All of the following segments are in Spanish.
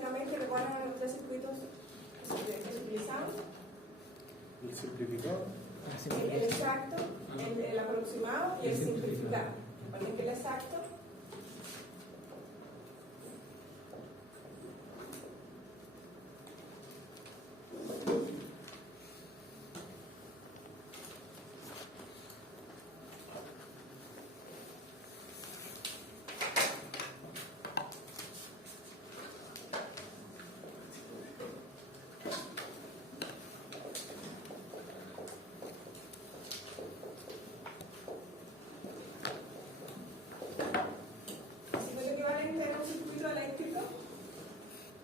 básicamente, ¿recuerdan los tres circuitos que se utilizaban? El simplificado. El exacto, el aproximado y el simplificado. Recuerden que el exacto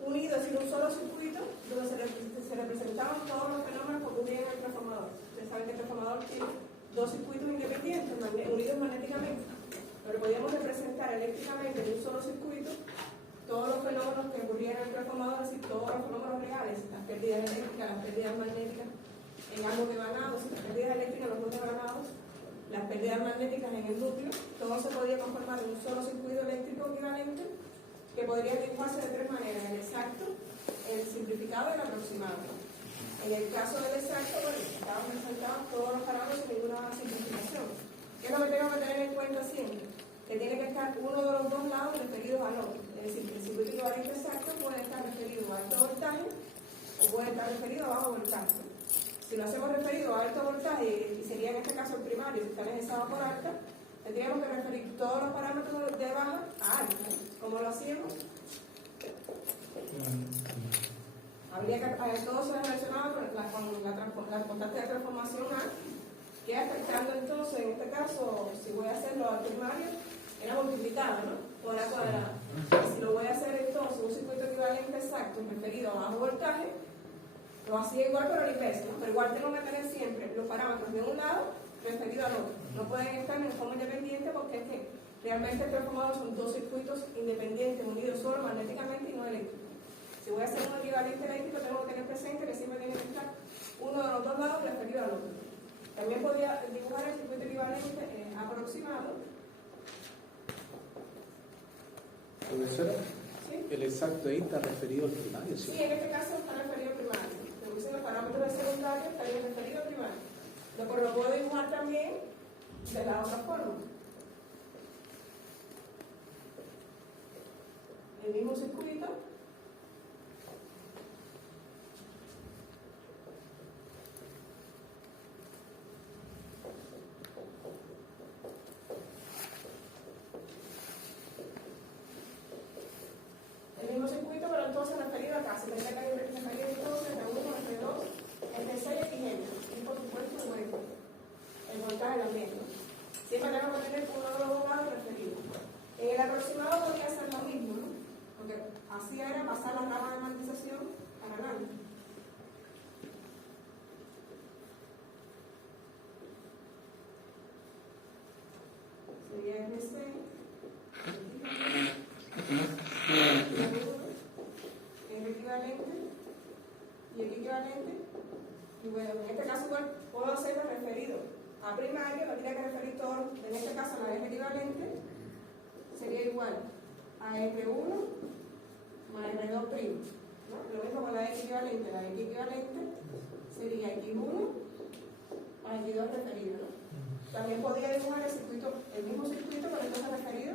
unido, es decir, un solo circuito donde se representaban todos los fenómenos que ocurrían en el transformador. Ustedes saben que el transformador tiene dos circuitos independientes, unidos magnéticamente, pero podíamos representar eléctricamente en un solo circuito todos los fenómenos que ocurrían en el transformador, es decir, todos los fenómenos reales, las pérdidas eléctricas, las pérdidas magnéticas en ambos devanados, las pérdidas eléctricas en los dos devanados, las pérdidas magnéticas en el núcleo, todo se podía conformar en un solo circuito eléctrico equivalente que podría dibujarse de tres maneras: el exacto, el simplificado y el aproximado. En el caso del exacto, bueno, estaban presentados todos los parámetros sin ninguna simplificación. ¿Qué es lo que tengo que tener en cuenta siempre? Que tiene que estar uno de los dos lados referidos al otro. Es decir, que el circuito equivalente exacto puede estar referido a alto voltaje o puede estar referido a bajo voltaje. Si lo hacemos referido a alto voltaje, y sería en este caso el primario, si está energizado por alta, tendríamos que referir todos los parámetros de baja a alta. ¿Cómo lo hacíamos? Habría que todo se relacionado con la constante de transformación A, que afectando entonces, en este caso, si voy a hacerlo al primario, era multiplicado, ¿no? Por A cuadrado. Y si lo voy a hacer entonces un circuito equivalente exacto referido a bajo voltaje, lo hacía igual pero al inverso, ¿no? Pero igual tengo que tener siempre los parámetros de un lado referido al otro. No pueden estar en forma independiente porque es que realmente el transformador son dos circuitos independientes, unidos solo magnéticamente y no eléctricos. Si voy a hacer un equivalente eléctrico, tengo que tener presente que siempre tiene que estar uno de los dos lados referido al otro. También podría dibujar el circuito equivalente aproximado. Profesora, ¿Sí? el exacto ahí está referido al primario, ¿sí? Sí, en este caso está referido al primario. Entonces los parámetros del secundario estarían referidos al primario. Lo puedo dibujar también de la otra forma. El mismo circuito. El mismo circuito, pero entonces referido acá. Se tendría que referir entonces entre 1, entre 2, entre 6 y N. Y por supuesto, bueno, el voltaje también, ¿no? Siempre tenemos que tener uno de los dos lados referidos. En el aproximado podría ser lo mismo, ¿no? Porque así era pasar la rama de magnetización para nada. Sería MC, el equivalente y el equivalente. Y bueno, en este caso igual puedo hacerlo referido a primario, no tiene que referir todo, en este caso la eje equivalente sería igual a R1 más R2', ¿no? Lo mismo con la X equivalente, la X equivalente sería X1 más X2 referido, ¿no? También podría dibujar el circuito, el mismo circuito, pero entonces referido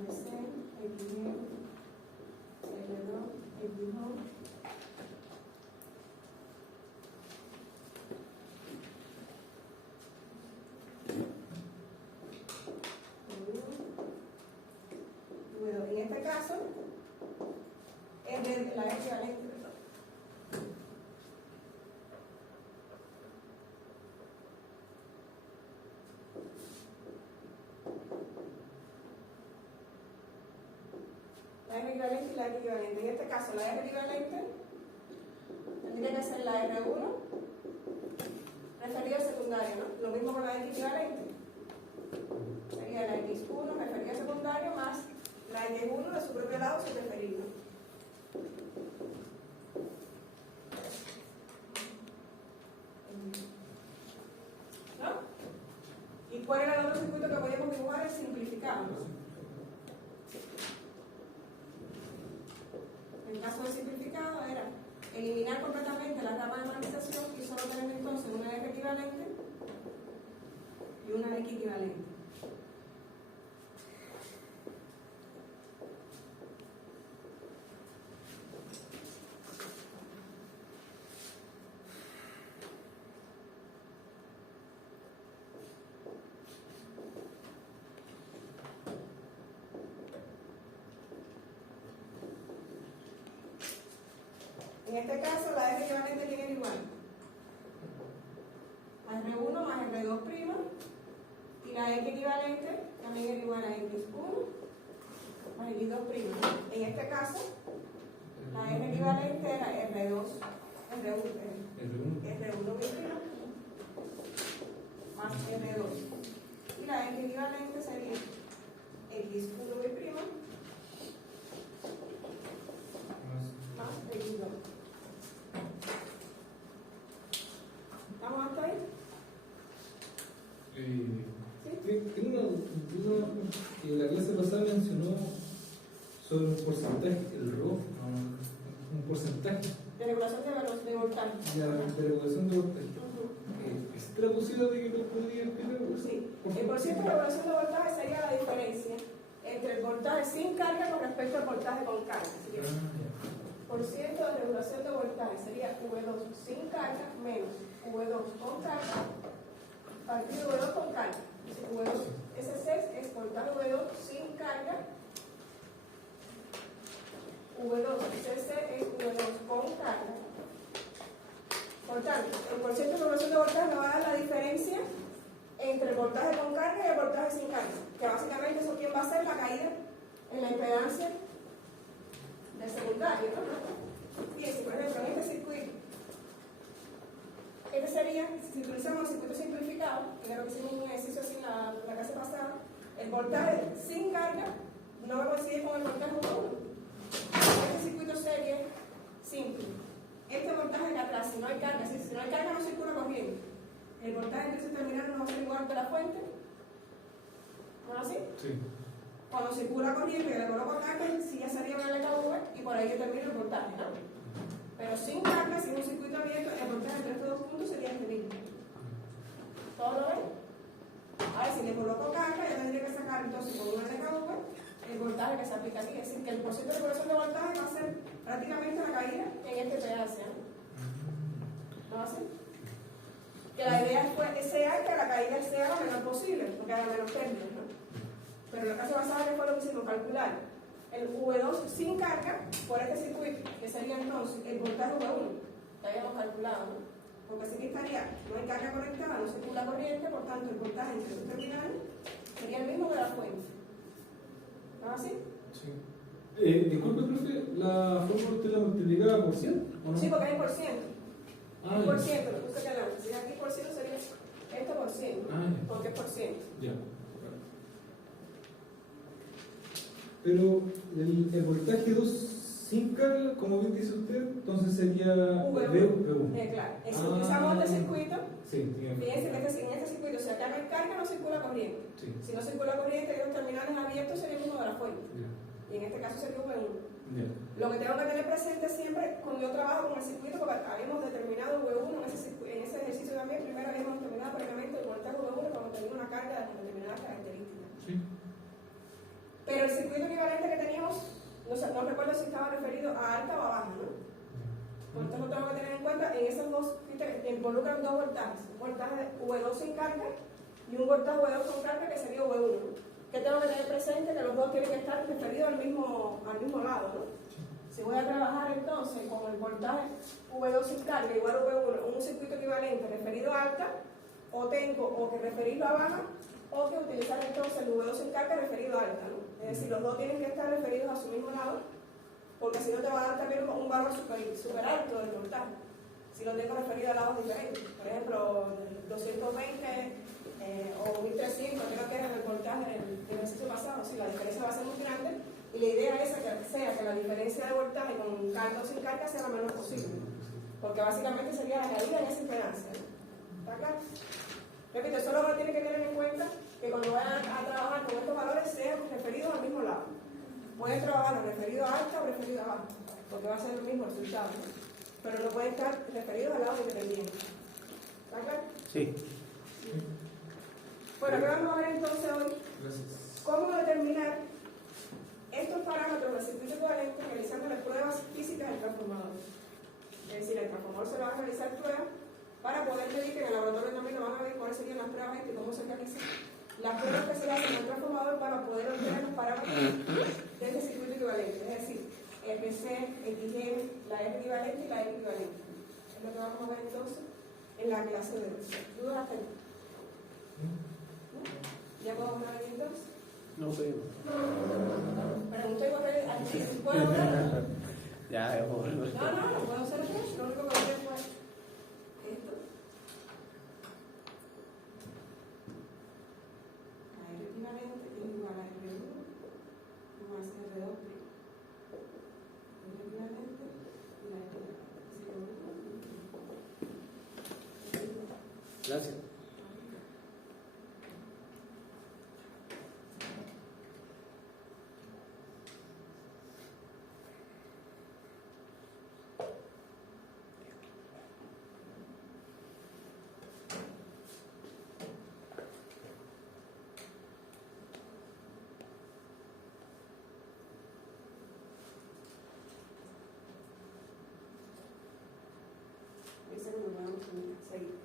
MC, X1, R2, X1. Bueno, en este caso es de la equivalente, ¿verdad? La R equivalente y la X equivalente. En este caso, la R equivalente tendría que ser la R1 referida al secundario, ¿no? Lo mismo con la X equivalente. Sería la X1 referida al secundario más la X1 de su propio lado sin referido. cuál era el otro circuito que podíamos dibujar? El simplificado, ¿no? El caso del simplificado era eliminar completamente la capa de normalización y solo tener entonces una R equivalente y una X equivalente. En este caso, la R equivalente tiene igual a R1 más R2' y la X equivalente también es igual a X1 más X2'. En este caso, la R equivalente era R2, R1' más R2 y la X equivalente sería X1' más X2. ¿Estamos hasta ahí? Tengo una duda que la clase pasada mencionó sobre un porcentaje, el RO, un porcentaje De regulación de voltaje. de regulación de voltaje. ¿Existe la posibilidad de que lo podría explicar? Sí. El porcentaje de regulación de voltaje sería la diferencia entre el voltaje sin carga con respecto al voltaje con carga. Así que, por ciento de regulación de voltaje sería V2 sin carga menos V2 con carga partido V2 con carga. V2, ese es voltaje V2 sin carga. V2 CC es V2 con carga. Por tanto, el porcentaje de regulación de voltaje me va a dar la diferencia entre el voltaje con carga y el voltaje sin carga, que básicamente eso quién va a ser la caída en la impedancia del secundario, ¿no? Fíjense, por ejemplo, en este circuito, este sería, si utilizamos el circuito simplificado, que era lo que hicimos un ejercicio así en la clase pasada, el voltaje sin carga no va a coincidir con el voltaje 1. Este circuito sería simple. Este voltaje de atrás, si no hay carga, si no hay carga no circula corriente. El voltaje entre ese terminal no va a ser igual que la fuente. ¿No es así? Sí. Cuando circula corriente, que le coloco carga, sí ya sería una LKV y por ahí que termina el voltaje, ¿no? Pero sin carga, sin un circuito abierto, el voltaje entre estos dos puntos sería este mismo. ¿Todo lo ven? Ahora, si le coloco carga, yo tendría que sacar entonces con una LKV el voltaje que se aplica aquí. Es decir, que el porcentaje de regulación de voltaje va a ser prácticamente la caída en este pedazo, ¿no? ¿No va a ser? Que la idea sea que la caída sea lo menor posible, porque haya menos pérdidas, ¿no? Pero en la clase pasada, ¿qué fue lo que hicimos? Calcular el V2 sin carga por este circuito, que sería entonces el voltaje V1, que habíamos calculado, ¿no? Porque así que estaría, no hay carga conectada, no circula corriente, por tanto el voltaje entre los terminales sería el mismo que la fuente. ¿No es así? Sí. Disculpe, profe, ¿la fórmula usted la multiplicaba por 100? ¿O no? Sí, porque hay por ciento. Ah, Por ciento, lo puse acá adelante. Si aquí por ciento sería esto por ciento, porque es por ciento. Ya. Pero el voltaje 2 sin carga, como bien dice usted, entonces sería V1. Claro, si utilizamos este circuito, sí, fíjense que en este circuito, si acá no hay carga, no circula corriente. Sí. Si no circula corriente y los terminales abiertos, sería el mismo de la fuente. Y en este caso sería V1. Lo que tengo que tener presente siempre cuando yo trabajo con el circuito, porque habíamos determinado V1 en ese ejercicio también, primero habíamos determinado previamente el voltaje V1 cuando tenía una carga de determinadas características. Sí. Pero el circuito equivalente que teníamos, no recuerdo si estaba referido a alta o a baja, ¿no? Entonces lo tengo que tener en cuenta, en esos dos, involucran dos voltajes, un voltaje V2 sin carga y un voltaje V2 con carga que sería V1. ¿Qué tengo que tener presente? Que los dos tienen que estar referidos al mismo lado, ¿no? Si voy a trabajar entonces con el voltaje V2 sin carga igual a V1, un circuito equivalente referido a alta, o tengo o que referirlo a baja, o que utilizar entonces el V2 sin carga referido a alta, ¿no? Es decir, los dos tienen que estar referidos a su mismo lado, porque si no te va a dar también un valor super alto del voltaje, si lo tengo referido a lados diferentes. Por ejemplo, 220 o 1300, creo que era el voltaje del ejercicio pasado, sí, la diferencia va a ser muy grande, y la idea es que la diferencia de voltaje con carga o sin carga sea la menor posible, porque básicamente sería la caída en esa impedancia, ¿no? ¿Está claro? Repito, solo tienen que tener en cuenta que cuando vayan a trabajar con estos valores sean referidos al mismo lado. Pueden trabajar referidos a alta o referidos a baja, porque va a ser el mismo resultado, ¿no? Pero no pueden estar referidos al lado independiente. ¿Está claro? Sí. Bueno, ¿qué vamos a ver entonces hoy? Gracias. ¿Cómo determinar estos parámetros del circuito equivalente realizando las pruebas físicas del transformador? Es decir, el transformador se va a realizar pruebas para poder medir, que en el laboratorio también lo van a ver cuáles serían las pruebas y cómo se realizan las pruebas que se hacen en el transformador para poder obtener los parámetros de este circuito equivalente. Es decir, RC, XM, la R equivalente y la X equivalente. Es lo que vamos a ver entonces en la clase de hoy. ¿Dudas hasta ahí? ¿No? ¿Ya podemos hablar aquí entonces? No pedimos. Pregunté por él, ¿puedo hablar? Ya, es bueno. No puedo hacer eso. Lo único que voy a hacer fue esto. La R equivalente es igual a R1 más R2. R equivalente y la equivalente. Gracias. Ese es lo que vamos a seguir.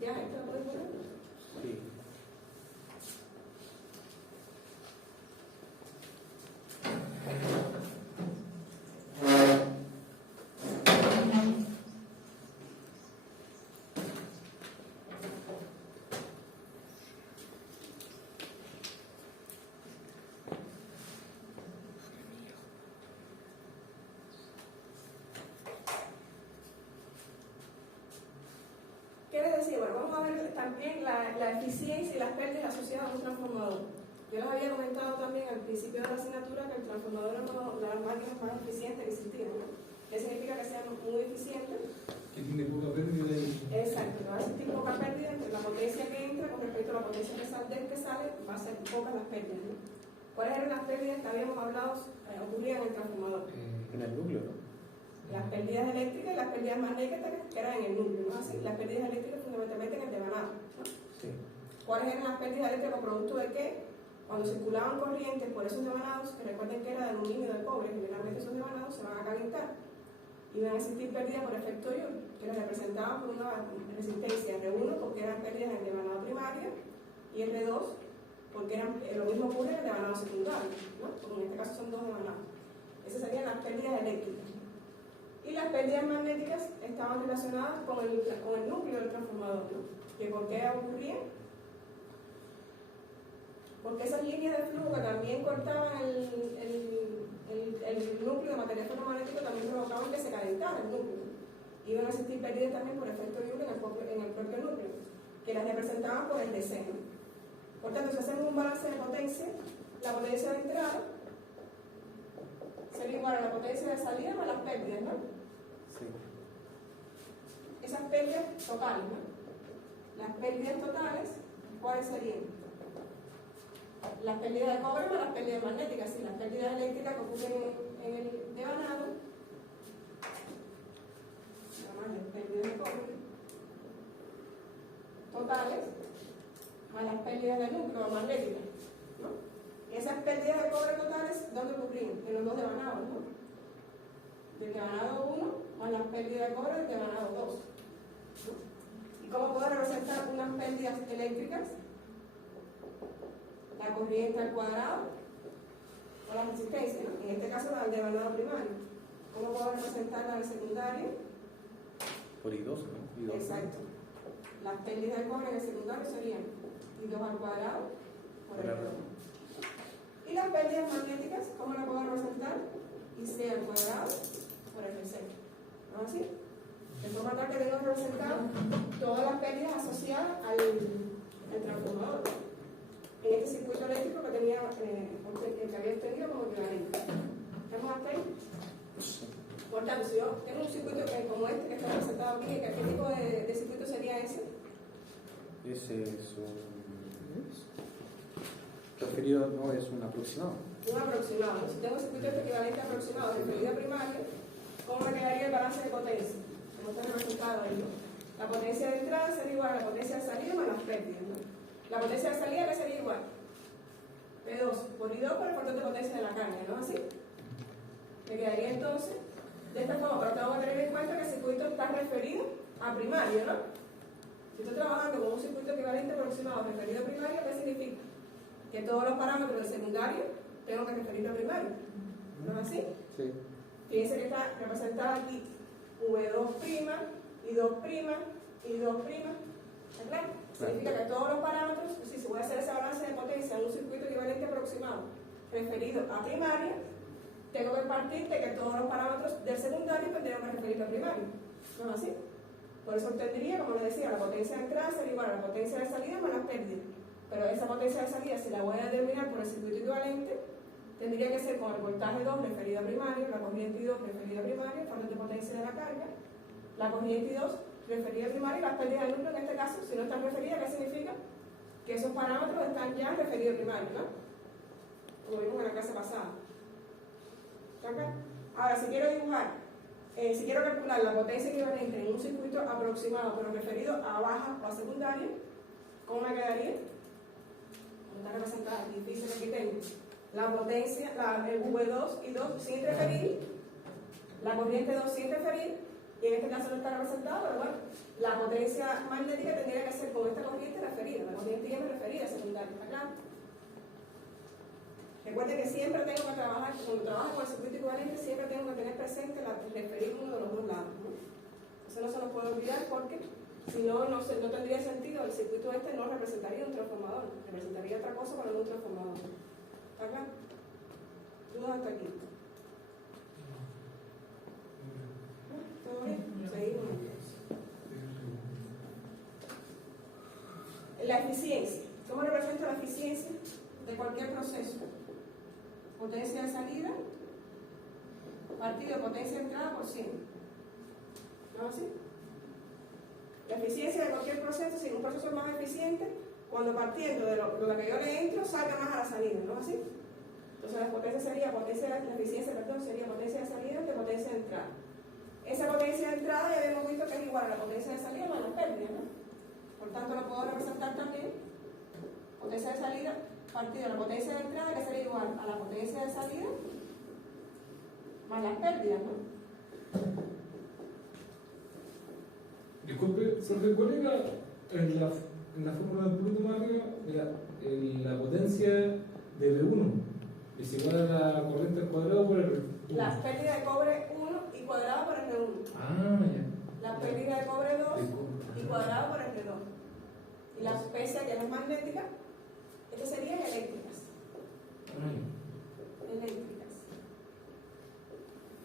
¿Ya esto lo puedes poner? Sí. ¿Qué les decía? Bueno, vamos a ver también la eficiencia y las pérdidas asociadas a un transformador. Yo les había comentado también al principio de la asignatura que el transformador era una de las máquinas más eficientes que existían, ¿no? ¿Qué significa que sean muy eficientes? Que tiene poca pérdida y... Exacto, que va a existir poca pérdida entre la potencia que entra con respecto a la potencia del que sale, va a ser pocas las pérdidas, ¿no? ¿Cuáles eran las pérdidas que habíamos hablado ocurrían en el transformador? En el núcleo, ¿no? Las pérdidas eléctricas y las pérdidas magnéticas que eran en el núcleo, ¿no? Así, las pérdidas eléctricas fundamentalmente en el devanado, ¿no? Sí. ¿Cuáles eran las pérdidas eléctricas producto de qué? Cuando circulaban corrientes por esos devanados, que recuerden que era de aluminio y de cobre, generalmente esos devanados se van a calentar y van a existir pérdidas por efecto Joule, que las representaban por una resistencia R1 porque eran pérdidas en el devanado primario y R2 porque eran, lo mismo ocurre en el devanado secundario, ¿no? Como en este caso son dos devanados. Esas serían las pérdidas eléctricas. Y las pérdidas magnéticas estaban relacionadas con el núcleo del transformador, ¿no? ¿Que por qué ocurrían? Porque esas líneas de flujo que también cortaban el núcleo de material ferromagnético también provocaban que se calentara el núcleo. Iban a existir pérdidas también por efecto Joule en el propio núcleo, que las representaban por el DC, ¿no? Por tanto, si hacemos un balance de potencia, la potencia de entrada sería igual a la potencia de salida más las pérdidas, ¿no? Sí. Esas pérdidas totales, ¿no? Las pérdidas totales, ¿cuáles serían? Las pérdidas de cobre más las pérdidas magnéticas, sí, las pérdidas eléctricas que ocurren en el devanado, más las pérdidas de cobre totales, más las pérdidas de núcleo magnéticas, ¿no? Esas pérdidas de cobre totales, ¿dónde ocurrían? En los dos devanados, ¿no? Del devanado 1 más las pérdidas de cobre del devanado 2, ¿no? Y cómo puedo representar unas pérdidas eléctricas? La corriente al cuadrado o la resistencia, ¿no? En este caso la del devanado primario. ¿Cómo puedo representar la del secundario? Por I2, ¿no? I2. Exacto. Las pérdidas de cobre en el secundario serían I2 al cuadrado por R2. Y las pérdidas magnéticas, ¿cómo las puedo representar? IC al cuadrado por FC. ¿No es así? De forma tal que tengo representado todas las pérdidas asociadas al transformador. En este circuito eléctrico que tenía, que había extendido como equivalente. ¿Estamos hasta ahí? Por tanto, si yo tengo un circuito como este que está representado aquí, ¿qué tipo de circuito sería ese? Ese es un... referido, no es un aproximado. Un aproximado. Si tengo un circuito equivalente aproximado referido a primario, ¿cómo me quedaría el balance de potencia? Como está representado ahí, ¿no? La potencia de entrada sería igual a la potencia de salida más las pérdidas, ¿no? La potencia de salida, ¿qué sería igual? P2 por I2 por el factor de potencia de la carga, ¿no? Así. Me quedaría entonces de esta forma, pero tengo que tener en cuenta que el circuito está referido a primario, ¿no? Si estoy trabajando con un circuito equivalente aproximado referido a primario, ¿qué significa? Que todos los parámetros del secundario tengo que referirlo a primario. ¿No es así? Sí. Fíjense que está representada aquí V2', I2', I2'. ¿Está claro? Significa que todos los parámetros, si se puede hacer ese balance de potencia en un circuito equivalente aproximado referido a primario, tengo que partir de que todos los parámetros del secundario tendrían que referirlo a primario. ¿No es así? Por eso obtendría, como les decía, la potencia de entrada sería igual a la potencia de salida más las pérdidas. Pero esa potencia de salida, si la voy a determinar por el circuito equivalente, tendría que ser con el voltaje 2 referido a primario, la corriente 2 referida a primario, el factor de potencia de la carga, la corriente 2 referida a primario y las pérdidas de núcleo en este caso, si no están referidas, ¿qué significa? Que esos parámetros están ya referidos a primario, ¿no? Como vimos en la clase pasada. ¿Está acá? Ahora, si quiero dibujar, si quiero calcular la potencia equivalente en un circuito aproximado, pero referido a baja o a secundaria, ¿cómo me quedaría? Está representada, difícil aquí tengo. La potencia, el V2 y 2 sin referir, la corriente 2 sin referir, y en este caso no está representado, pero bueno, la potencia magnética tendría que ser con esta corriente referida, la corriente Y referida secundaria, ¿está claro? Recuerden que siempre tengo que trabajar, cuando trabajo con el circuito equivalente, siempre tengo que tener presente referir uno de los dos lados, ¿no? Eso no se nos puede olvidar porque si no, no tendría sentido, el circuito este no representaría un transformador, representaría otra cosa para un transformador. ¿Está claro? ¿Dudas hasta aquí? ¿Todo bien? Seguimos. La eficiencia. ¿Cómo represento la eficiencia de cualquier proceso? Potencia de salida partido de potencia de entrada por 100. ¿No es así? La eficiencia de cualquier proceso, si un proceso es más eficiente, cuando partiendo de lo que yo le entro, salga más a la salida, ¿no es así? Entonces la potencia sería, la eficiencia, perdón, sería potencia de salida que potencia de entrada. Esa potencia de entrada ya hemos visto que es igual a la potencia de salida más las pérdidas, ¿no? Por tanto lo puedo representar también, potencia de salida partido de la potencia de entrada, que sería igual a la potencia de salida más las pérdidas, ¿no? Disculpe, profe, ¿cuál era en la fórmula del punto más arriba? La potencia de B1 es igual a la corriente al cuadrado por el... Las pérdidas de cobre 1 y cuadrado por el R1. Ah, ya. Las pérdidas de cobre 2 y cuadrado por el R2. Y la especie que no es magnética, estas serían eléctricas. Eléctricas.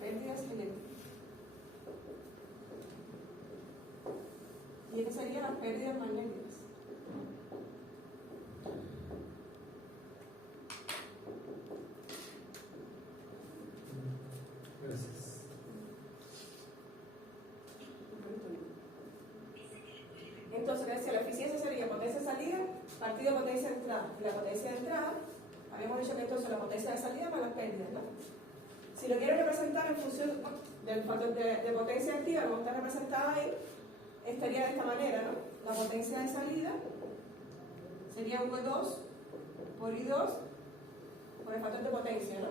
Pérdidas eléctricas. Y estas serían las pérdidas magnéticas. Gracias. Entonces, decía, la eficiencia sería potencia de salida partido de potencia de entrada. Y la potencia de entrada, habíamos dicho que entonces la potencia de salida más las pérdidas, ¿no? Si lo quiero representar en función del factor de potencia activa, como está representada ahí, estaría de esta manera, ¿no? La potencia de salida sería V2 por I2 por el factor de potencia, ¿no?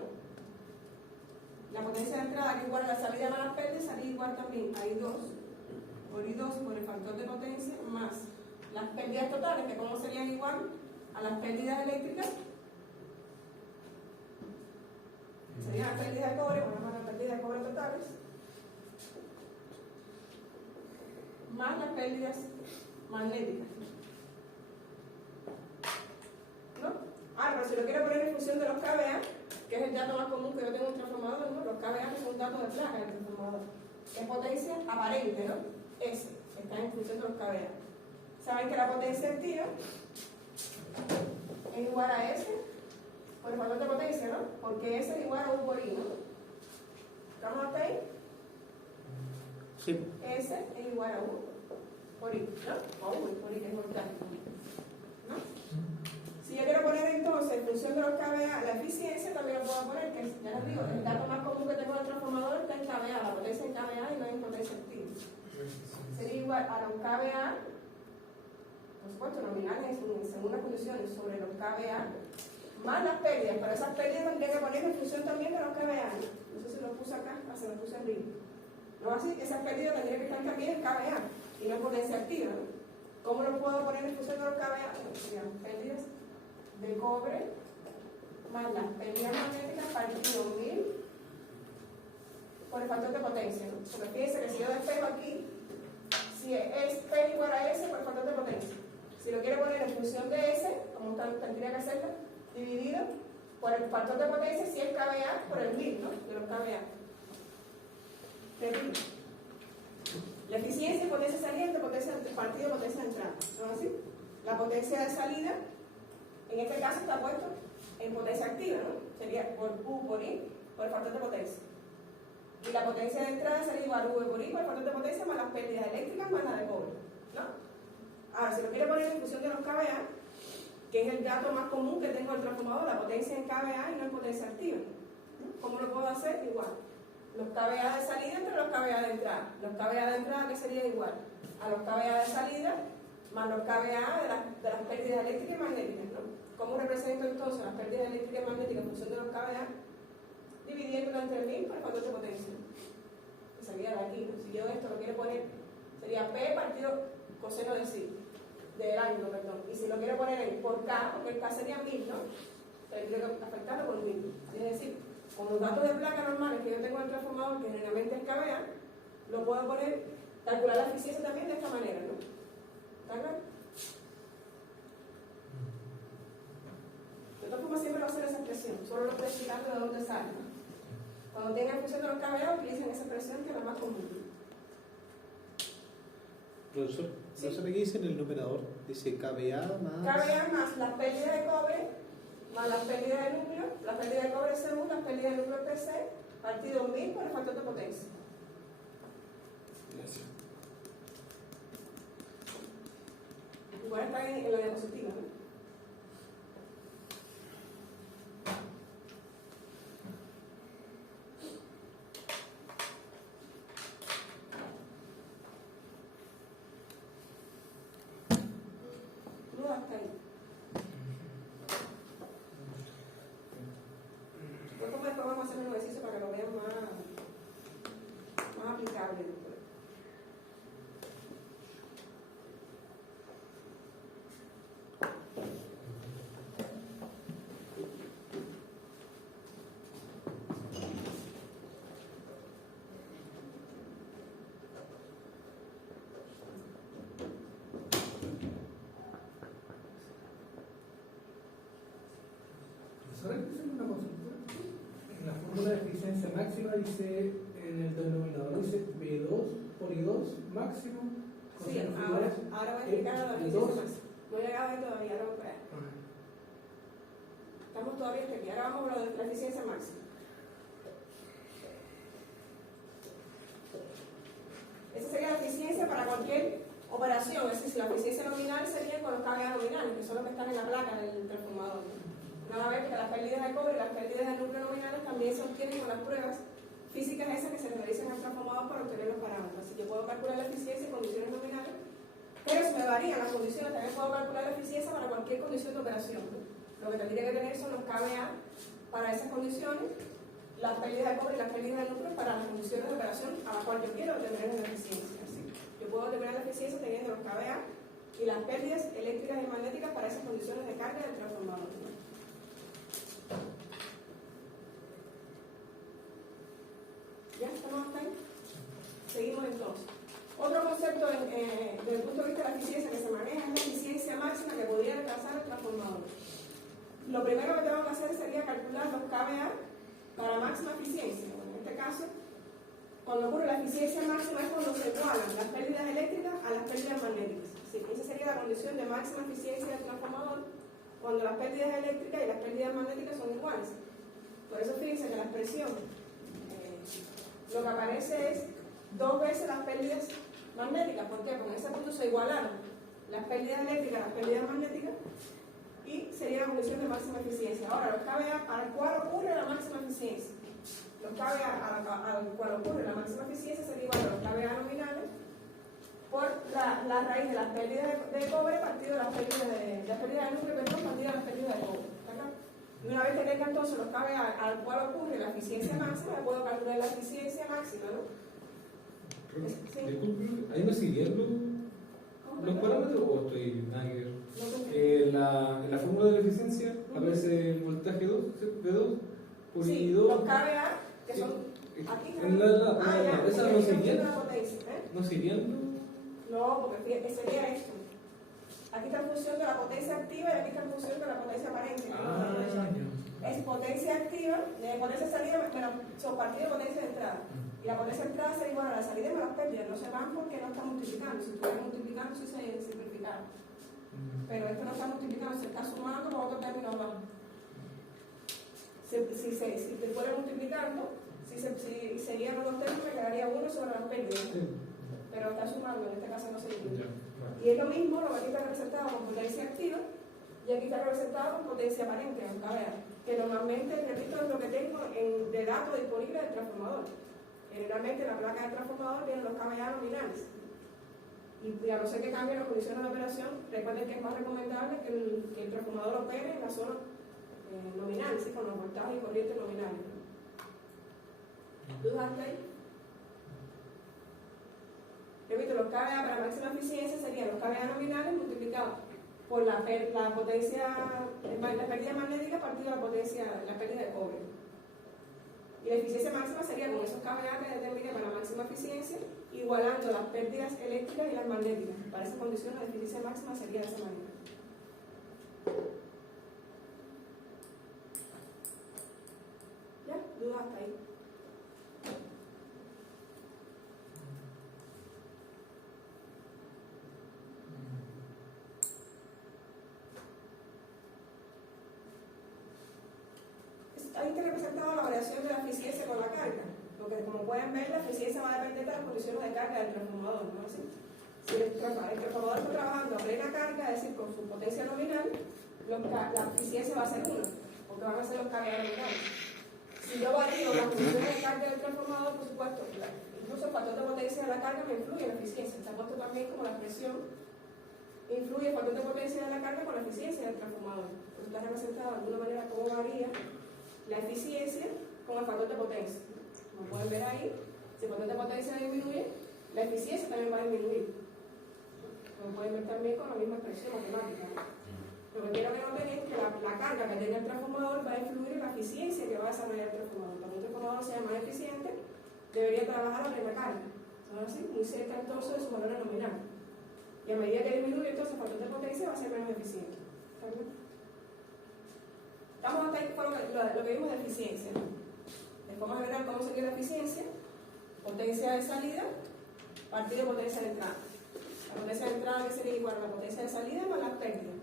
La potencia de entrada, que es igual a la salida más las pérdidas, sería igual también a I2 por I2 por el factor de potencia más las pérdidas totales, que como serían igual a las pérdidas eléctricas, serían las pérdidas de cobre, ponemos las pérdidas de cobre totales, más las pérdidas magnéticas. ¿No? Pero si lo quiero poner en función de los KVA, que es el dato más común que yo tengo en un transformador, ¿no? Los KVA que son datos de placa del transformador. Es potencia aparente, ¿no? S, está en función de los KVA. Saben que la potencia activa es igual a S por el factor de potencia, ¿no? Porque S es igual a U por I, ¿no? ¿Estamos hasta ahí? Sí. S es igual a U por I, ¿no? O U por I, que es voltaje, ¿no? Si yo quiero poner entonces en función de los KVA, la eficiencia también lo puedo poner, que ya les digo, el dato más común que tengo del transformador está en KVA, la potencia en KVA y no en potencia activa. Sería igual a los KVA, por supuesto, nominales según las condiciones sobre los KVA, más las pérdidas, pero esas pérdidas tendría que poner en función también de los KVA. No sé si los puse acá, se los puse arriba. No así, esas pérdidas tendrían que estar también en KVA y no en potencia activa, ¿no? ¿Cómo lo puedo poner en función de los KVA? Serían pérdidas de cobre más las pérdidas magnéticas partido 1000 por el factor de potencia, ¿no? Porque fíjense que si yo despejo aquí, si es P igual a S por el factor de potencia, si lo quiero poner en función de S, como tendría que hacerlo, dividido por el factor de potencia, si es KVA por el 1000, ¿no? De los KVA. Repito. La eficiencia y potencia saliente, partido de potencia de entrada, ¿no es así? La potencia de salida, en este caso está puesto en potencia activa, ¿no? Sería por U por I por el factor de potencia. Y la potencia de entrada sería igual a V por I por el factor de potencia más las pérdidas eléctricas más la de cobre, ¿no? Ahora, si lo quiero poner en función de los KVA, que es el dato más común que tengo del transformador, la potencia en KVA y no en potencia activa, ¿no? ¿Cómo lo puedo hacer? Igual. Los KVA de salida entre los KVA de entrada. Los KVA de entrada, que sería igual a los KVA de salida más los KVA de las pérdidas eléctricas y magnéticas, ¿no? ¿Cómo represento entonces las pérdidas eléctricas y magnéticas en función de los KVA? Dividiéndolo entre el 1000 por el factor de potencia. Que sería de aquí, ¿no? Si yo esto lo quiero poner, sería P partido coseno de psi, del ángulo, perdón. Y si lo quiero poner en por K, porque el K sería 1000, ¿no? Tendría que afectarlo por 1000. Es decir, con los datos de placa normales que yo tengo en el transformador, que generalmente es KVA, lo puedo poner, calcular la eficiencia también de esta manera, ¿no? ¿Está claro? De todas formas, siempre va a ser esa expresión, solo lo estoy explicando de dónde sale, ¿no? Cuando tengan función de los KVA, utilicen esa expresión que es la más común. Profesor, Sí. ¿no sabe qué dice en el numerador? Dice KVA más... KVA más las pérdidas de cobre, más las pérdidas de núcleo, las pérdidas de cobre CU, las pérdidas de núcleo PC, partido 1000 por el factor de potencia. Gracias. Igual está en la diapositiva, ¿no? No, hasta ahí. Después vamos a hacer un ejercicio para que lo vean más aplicable después. ¿Saben qué es una consulta? En la fórmula de eficiencia máxima dice, en el denominador dice B2 por I2 máximo. Sí, ahora voy a explicar la eficiencia más. No he llegado ahí todavía, ahora voy a esperar. Estamos todavía hasta aquí, ahora vamos a hablar de la eficiencia máxima. Esa sería la eficiencia para cualquier operación, es decir, la eficiencia nominal sería con los KVA nominales, que son los que están en la placa del transformador. Una vez que las pérdidas de cobre y las pérdidas de núcleo nominales también se obtienen con las pruebas físicas esas que se realizan en el transformador para obtener los parámetros. Así que puedo calcular la eficiencia en condiciones nominales, pero si me varían las condiciones, también puedo calcular la eficiencia para cualquier condición de operación, ¿no? Lo que tendría que tener son los KVA para esas condiciones, las pérdidas de cobre y las pérdidas de núcleo para las condiciones de operación a las cuales yo quiero obtener una eficiencia. Así, yo puedo y las pérdidas eléctricas y magnéticas para esas condiciones de carga del transformador. ¿Ya estamos hasta ahí? Seguimos entonces. Otro concepto desde el punto de vista de la eficiencia que se maneja es la eficiencia máxima que podría alcanzar el transformador. Lo primero que tengo que hacer sería calcular los kVA para máxima eficiencia. Bueno, en este caso, cuando ocurre la eficiencia máxima es cuando se igualan las pérdidas eléctricas a las pérdidas magnéticas. Sí, esa sería la condición de máxima eficiencia del transformador, cuando las pérdidas eléctricas y las pérdidas magnéticas son iguales. Por eso fíjense que la expresión lo que aparece es 2 veces las pérdidas magnéticas. ¿Por qué? Porque en ese punto se igualaron las pérdidas eléctricas a las pérdidas magnéticas y sería la condición de máxima eficiencia. Ahora, los kVA al cual ocurre la máxima eficiencia. Los kVA al cual ocurre la máxima eficiencia sería igual a los kVA nominales por la raíz de las pérdidas de cobre partido de las pérdidas de núcleo, partido de las pérdidas de cobre. ¿Verdad? Y una vez que tenga entonces los kVA al cual ocurre la eficiencia máxima, puedo calcular la eficiencia máxima, ¿no? Sí. Disculpe, ¿ahí me siguen los parámetros o estoy nada que ver? En la fórmula de la eficiencia aparece el voltaje 2, V2 por Sí, I2. los kVA, que son aquí. En esa no siguiendo. ¿No siguiendo? No, porque fíjate, sería esto. Aquí está en función de la potencia activa y aquí está en función de la potencia aparente. Es potencia activa, de potencia salida, pero son partido de potencia de entrada. Y la potencia de entrada sería igual a la salida y las pérdidas. No se van porque no está multiplicando. Si estuviera multiplicando, sí se simplificaba. Pero esto no está multiplicando, se está sumando con otro término abajo. Si te fuera multiplicando, si serían los dos términos, me quedaría uno sobre las pérdidas. Pero está sumando, en este caso no se multiplica. Y es lo mismo, lo que aquí está representado con potencia activa y aquí está representado con potencia aparente, en kVA, que normalmente, repito, es lo que tengo de datos disponibles del transformador. Generalmente en la placa del transformador vienen los kVA nominales. Y a no ser que cambien las condiciones de operación, recuerden que es más recomendable que el transformador opere en la zona nominal, ¿sí? Con los voltajes y corrientes nominales. ¿Dudas hasta ahí? Repito, los kVA para máxima eficiencia serían los kVA nominales multiplicados por la potencia, la pérdida magnética partido de la pérdida de cobre. Y la eficiencia máxima sería con esos kVA que determiné para la máxima eficiencia, igualando las pérdidas eléctricas y las magnéticas. Para esa condición la eficiencia máxima sería de esa manera. ¿Ya? ¿Dudas hasta ahí? Ahí está representada la variación de la eficiencia con la carga, porque como pueden ver, la eficiencia va a depender de las condiciones de carga del transformador, ¿no? ¿Sí? Si el transformador está trabajando a plena carga, es decir, con su potencia nominal, la eficiencia va a ser 1, porque van a ser los kVA nominales. Si yo varío las condiciones de carga del transformador, por supuesto, incluso el factor de potencia de la carga me influye en la eficiencia. Está puesto también como la presión influye el factor de potencia de la carga con la eficiencia del transformador. Pues está representado de alguna manera cómo varía la eficiencia con el factor de potencia. Como pueden ver ahí, si el factor de potencia disminuye, la eficiencia también va a disminuir. Como pueden ver también con la misma expresión matemática. Lo que quiero que noten es que la carga que tenga el transformador va a influir en la eficiencia que va a desarrollar el transformador. Para que un transformador sea más eficiente, debería trabajar a plena carga. ¿No es así? Muy cerca entonces de su valor nominal. Y a medida que disminuye, entonces el factor de potencia va a ser menos eficiente. ¿Está bien? Estamos hasta ahí con lo que vimos de eficiencia. Después vamos a ver cómo sería la eficiencia. Potencia de salida, partido de potencia de entrada. La potencia de entrada que sería igual a la potencia de salida más las pérdidas.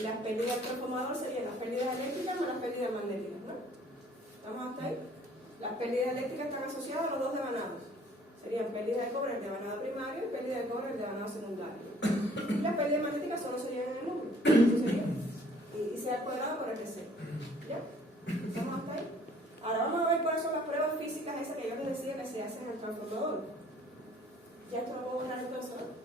Y las pérdidas del transformador serían las pérdidas eléctricas más las pérdidas magnéticas, ¿no? ¿Estamos hasta ahí? Las pérdidas eléctricas están asociadas a los dos devanados. Serían pérdidas de cobre en el devanado primario y pérdidas de cobre en el devanado secundario. Y las pérdidas magnéticas solo serían en el núcleo. Eso sería. Y sea al cuadrado por RC. ¿Ya? ¿Estamos hasta ahí? Ahora vamos a ver cuáles son las pruebas físicas esas que yo les decía que se hacen en el transformador. Ya esto lo puedo borrar entonces, ¿no?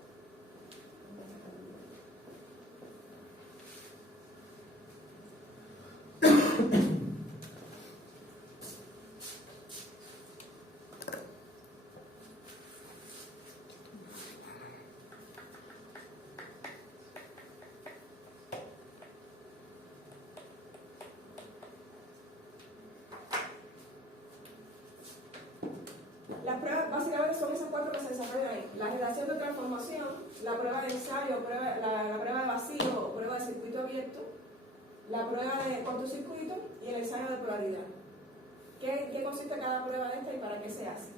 básicamente son esas cuatro que se desarrollan ahí. La generación de transformación, la prueba de ensayo, la prueba de vacío o prueba de circuito abierto, la prueba de cortocircuito y el ensayo de polaridad. ¿Qué consiste cada prueba de esta y para qué se hace?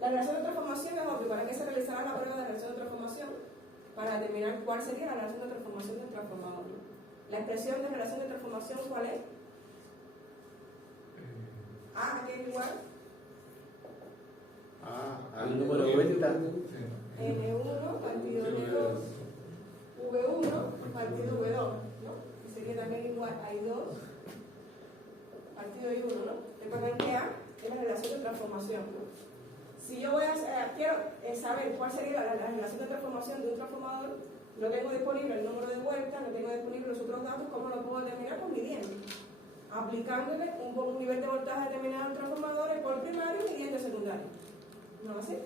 La relación de transformación es obvio. ¿Para qué se realizará la prueba de relación de transformación? Para determinar cuál sería la relación de transformación del transformador. La expresión de relación de transformación, ¿cuál es? A, que es igual al número de vuelta. N1 partido N2, V1 partido V2, ¿no? Y sería también igual a I2 partido I1, ¿no? Recuerden que A es la relación de transformación, ¿no? Si yo quiero saber cuál sería la relación de transformación de un transformador, no tengo disponible el número de vueltas, no tengo disponible los otros datos, ¿cómo lo puedo determinar? Pues midiendo. Aplicándole un nivel de voltaje determinado al transformador por primario y midiendo secundario. ¿No así?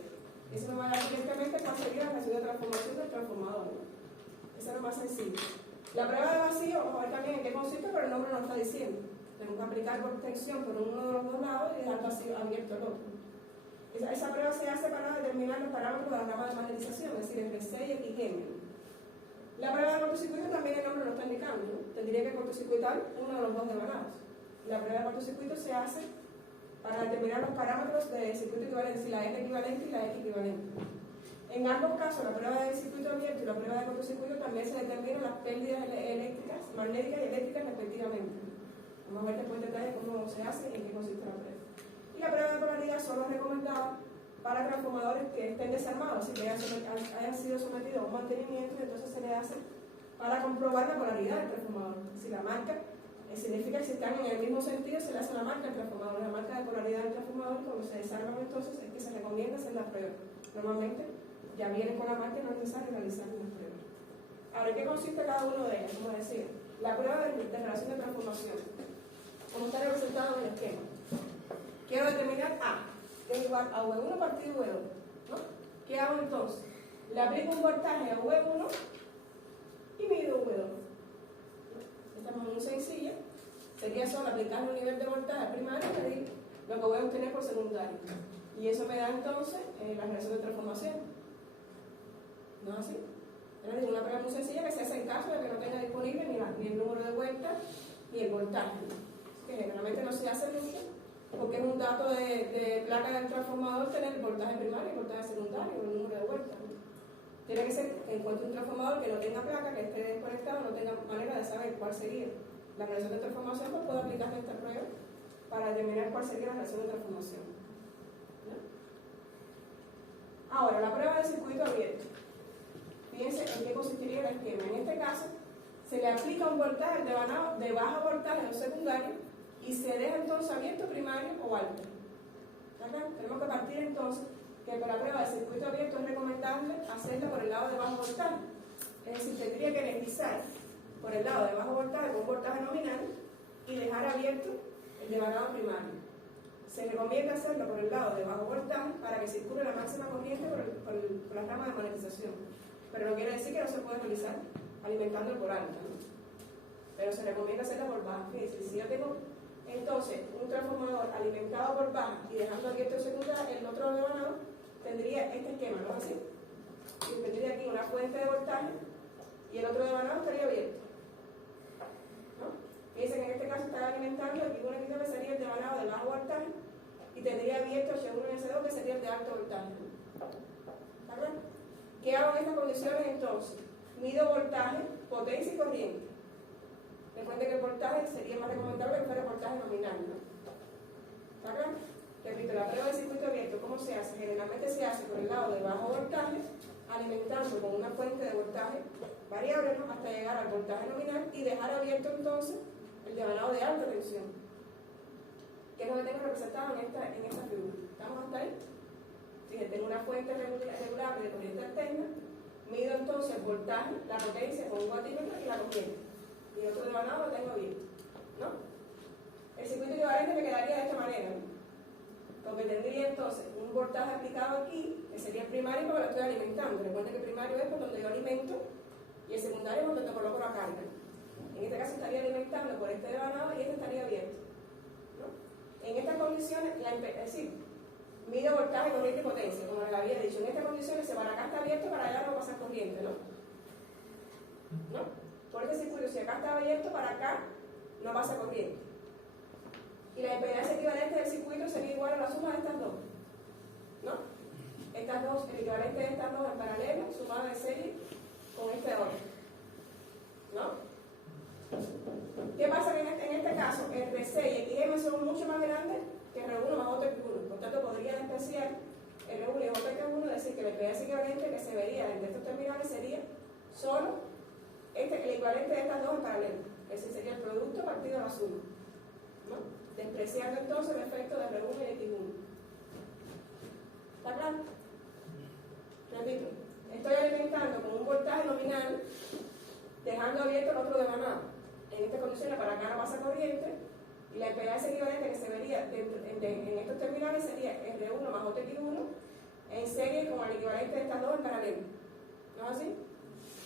Eso me va a dar directamente cuál sería la relación de transformación del transformador, ¿no? Eso es lo más sencillo. La prueba de vacío, vamos a ver también en qué consiste, pero el nombre no está diciendo. Tengo que aplicar por tensión por uno de los dos lados y dejar vacío abierto el otro. Esa prueba se hace para determinar los parámetros de la rama de magnetización, es decir, entre C y X. La prueba de cortocircuito también el nombre lo está indicando, ¿no? Tendría que cortocircuitar uno de los dos devanados. La prueba de cortocircuito se hace para determinar los parámetros de circuito equivalente, es decir, la R equivalente y la X equivalente. En ambos casos, la prueba de circuito abierto y la prueba de cortocircuito también se determinan las pérdidas eléctricas, magnéticas y eléctricas respectivamente. Vamos a ver después en detalle cómo se hace y en qué consiste la prueba. Y la prueba de polaridad solo es recomendada para transformadores que estén desarmados, si que hayan sido sometidos a un mantenimiento, y entonces se le hace para comprobar la polaridad del transformador. Si la marca significa que si están en el mismo sentido, se le hace la marca al transformador, la marca de polaridad del transformador. Cuando se desarman entonces es que se recomienda hacer la prueba. Normalmente ya vienen con la marca y no es necesario realizar las pruebas. Ahora, ¿en qué consiste cada uno de ellos? Como decía, la prueba de relación de transformación, como está representado en el esquema. Quiero determinar A, que es igual a V1 partido V2, ¿no? ¿Qué hago entonces? Le aplico un voltaje a V1 y mido V2. Esta es muy sencilla. Sería solo aplicar un nivel de voltaje primario y medir lo que voy a obtener por secundario. Y eso me da entonces la relación de transformación. ¿No es así? Es una prueba muy sencilla que se hace en caso de que no tenga disponible ni el número de vueltas ni el voltaje. Que generalmente no se hace mucho, porque es un dato de placa del transformador tener el voltaje primario y el voltaje secundario o el número de vueltas. Tiene que ser que encuentre un transformador que no tenga placa, que esté desconectado, no tenga manera de saber cuál sería la relación de transformación, pues puedo aplicar esta prueba para determinar cuál sería la relación de transformación. ¿No? Ahora, la prueba de circuito abierto. Fíjense en qué consistiría el esquema. En este caso, se le aplica un voltaje de bajo voltaje o secundario y se deja entonces abierto primario o alto. ¿Verdad? Tenemos que partir entonces que para la prueba de circuito abierto es recomendable hacerla por el lado de bajo voltaje. Es decir, tendría que energizar por el lado de bajo voltaje con un voltaje nominal y dejar abierto el devanado primario. Se recomienda hacerlo por el lado de bajo voltaje para que circule la máxima corriente por la rama de magnetización. Pero no quiere decir que no se puede realizar alimentándolo por alto, ¿no? Pero se recomienda hacerla por baja. Fíjense, si yo tengo entonces un transformador alimentado por baja y dejando abierto el secundario, el otro devanado tendría este esquema, ¿no? Así. Y tendría aquí una fuente de voltaje y el otro devanado estaría abierto, ¿no? Fíjense que en este caso está alimentando aquí un equipo que sería el devanado de bajo voltaje y tendría abierto H1 y H2 que sería el de alto voltaje, ¿no? ¿Está claro? ¿Qué hago en estas condiciones entonces? Mido voltaje, potencia y corriente. Recuerden que el voltaje sería más recomendable que fuera voltaje nominal, ¿no? ¿Está claro? Repito, la prueba de circuito abierto, ¿cómo se hace? Generalmente se hace por el lado de bajo voltaje, alimentando con una fuente de voltaje variable, ¿no? Hasta llegar al voltaje nominal y dejar abierto entonces el devanado de alta tensión, que es lo que tengo representado en esta figura. ¿Estamos hasta ahí? Fíjense, tengo una fuente regulable de corriente alterna, mido entonces el voltaje, la potencia con un watímetro y la corriente. Y otro devanado lo tengo abierto, ¿no? El circuito equivalente me quedaría de esta manera, ¿no? Porque tendría entonces un voltaje aplicado aquí, que sería el primario porque lo estoy alimentando. Recuerden que el primario es por donde yo alimento y el secundario es donde te coloco la carga. En este caso estaría alimentando por este devanado y este estaría abierto, ¿no? En estas condiciones, es decir, mide voltaje, corriente y potencia, como les había dicho. En estas condiciones, si para acá está abierto, para allá no va a pasar corriente, ¿no? ¿No? Por este circuito, si acá está abierto, para acá no pasa corriente. Y la impedancia equivalente del circuito sería igual a la suma de estas dos, ¿no? Estas dos, el equivalente de estas dos en paralelo, sumado en serie con este otro, ¿no? ¿Qué pasa? Que en este caso, el RC y el XM son mucho más grandes que R1 más OTQ1. Por tanto, podría despreciar R1 y OTQ1, decir que la impedancia equivalente que se vería entre estos terminales sería solo el equivalente de estas dos en paralelo. Ese sería el producto partido a la suma, ¿no? Despreciando entonces el efecto de R1 y X1. ¿Está claro? Repito, estoy alimentando con un voltaje nominal, dejando abierto el otro devanado. En estas condiciones, para acá no pasa corriente, y la impedancia equivalente que se vería en estos terminales sería R1 más OTX1 en serie con el equivalente de estas dos en paralelo. ¿No es así?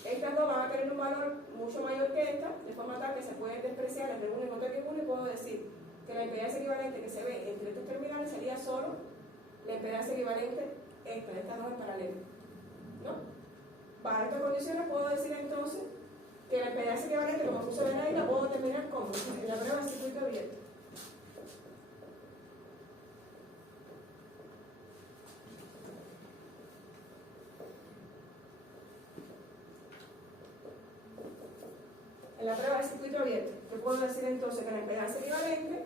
Estas dos van a tener un valor mucho mayor que esta, de forma tal que se puede despreciar R1 y OTX1, y puedo decir que la impedancia equivalente que se ve entre estos terminales sería solo la impedancia equivalente esta, de estas dos en paralelo, ¿no? Para estas condiciones puedo decir entonces que la impedancia equivalente, como puse ven ahí, la puedo determinar como en la prueba de circuito abierto. En la prueba de circuito abierto, yo puedo decir entonces que la impedancia equivalente,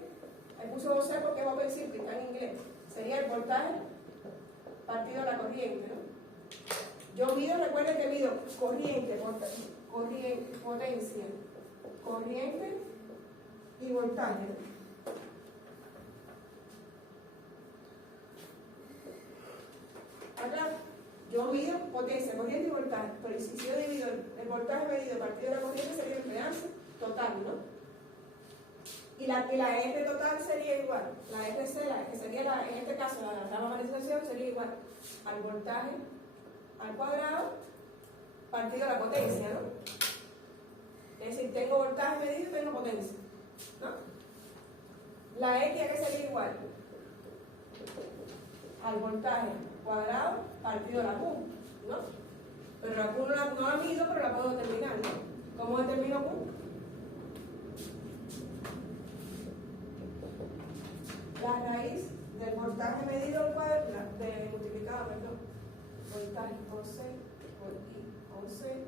ahí puse OC porque es open circuit, está en inglés, sería el voltaje partido a la corriente, ¿no? Yo mido, recuerden que mido corriente, potencia, corriente y voltaje. Acá yo mido potencia, corriente y voltaje, pero si yo divido el voltaje medido partido de la corriente sería la impedancia total, ¿no? Y la R total sería igual, la RC, que sería en este caso la normalización, sería igual al voltaje al cuadrado partido la potencia, ¿no? Es decir, tengo voltaje medido y tengo potencia, ¿no? La X, ¿a qué sería igual? Al voltaje cuadrado partido la Q, ¿no? Pero la Q no la mido, pero la puedo determinar, ¿no? ¿Cómo determino Q? La raíz del voltaje medido al cuadrado, multiplicado, perdón, voltaje por C por I por C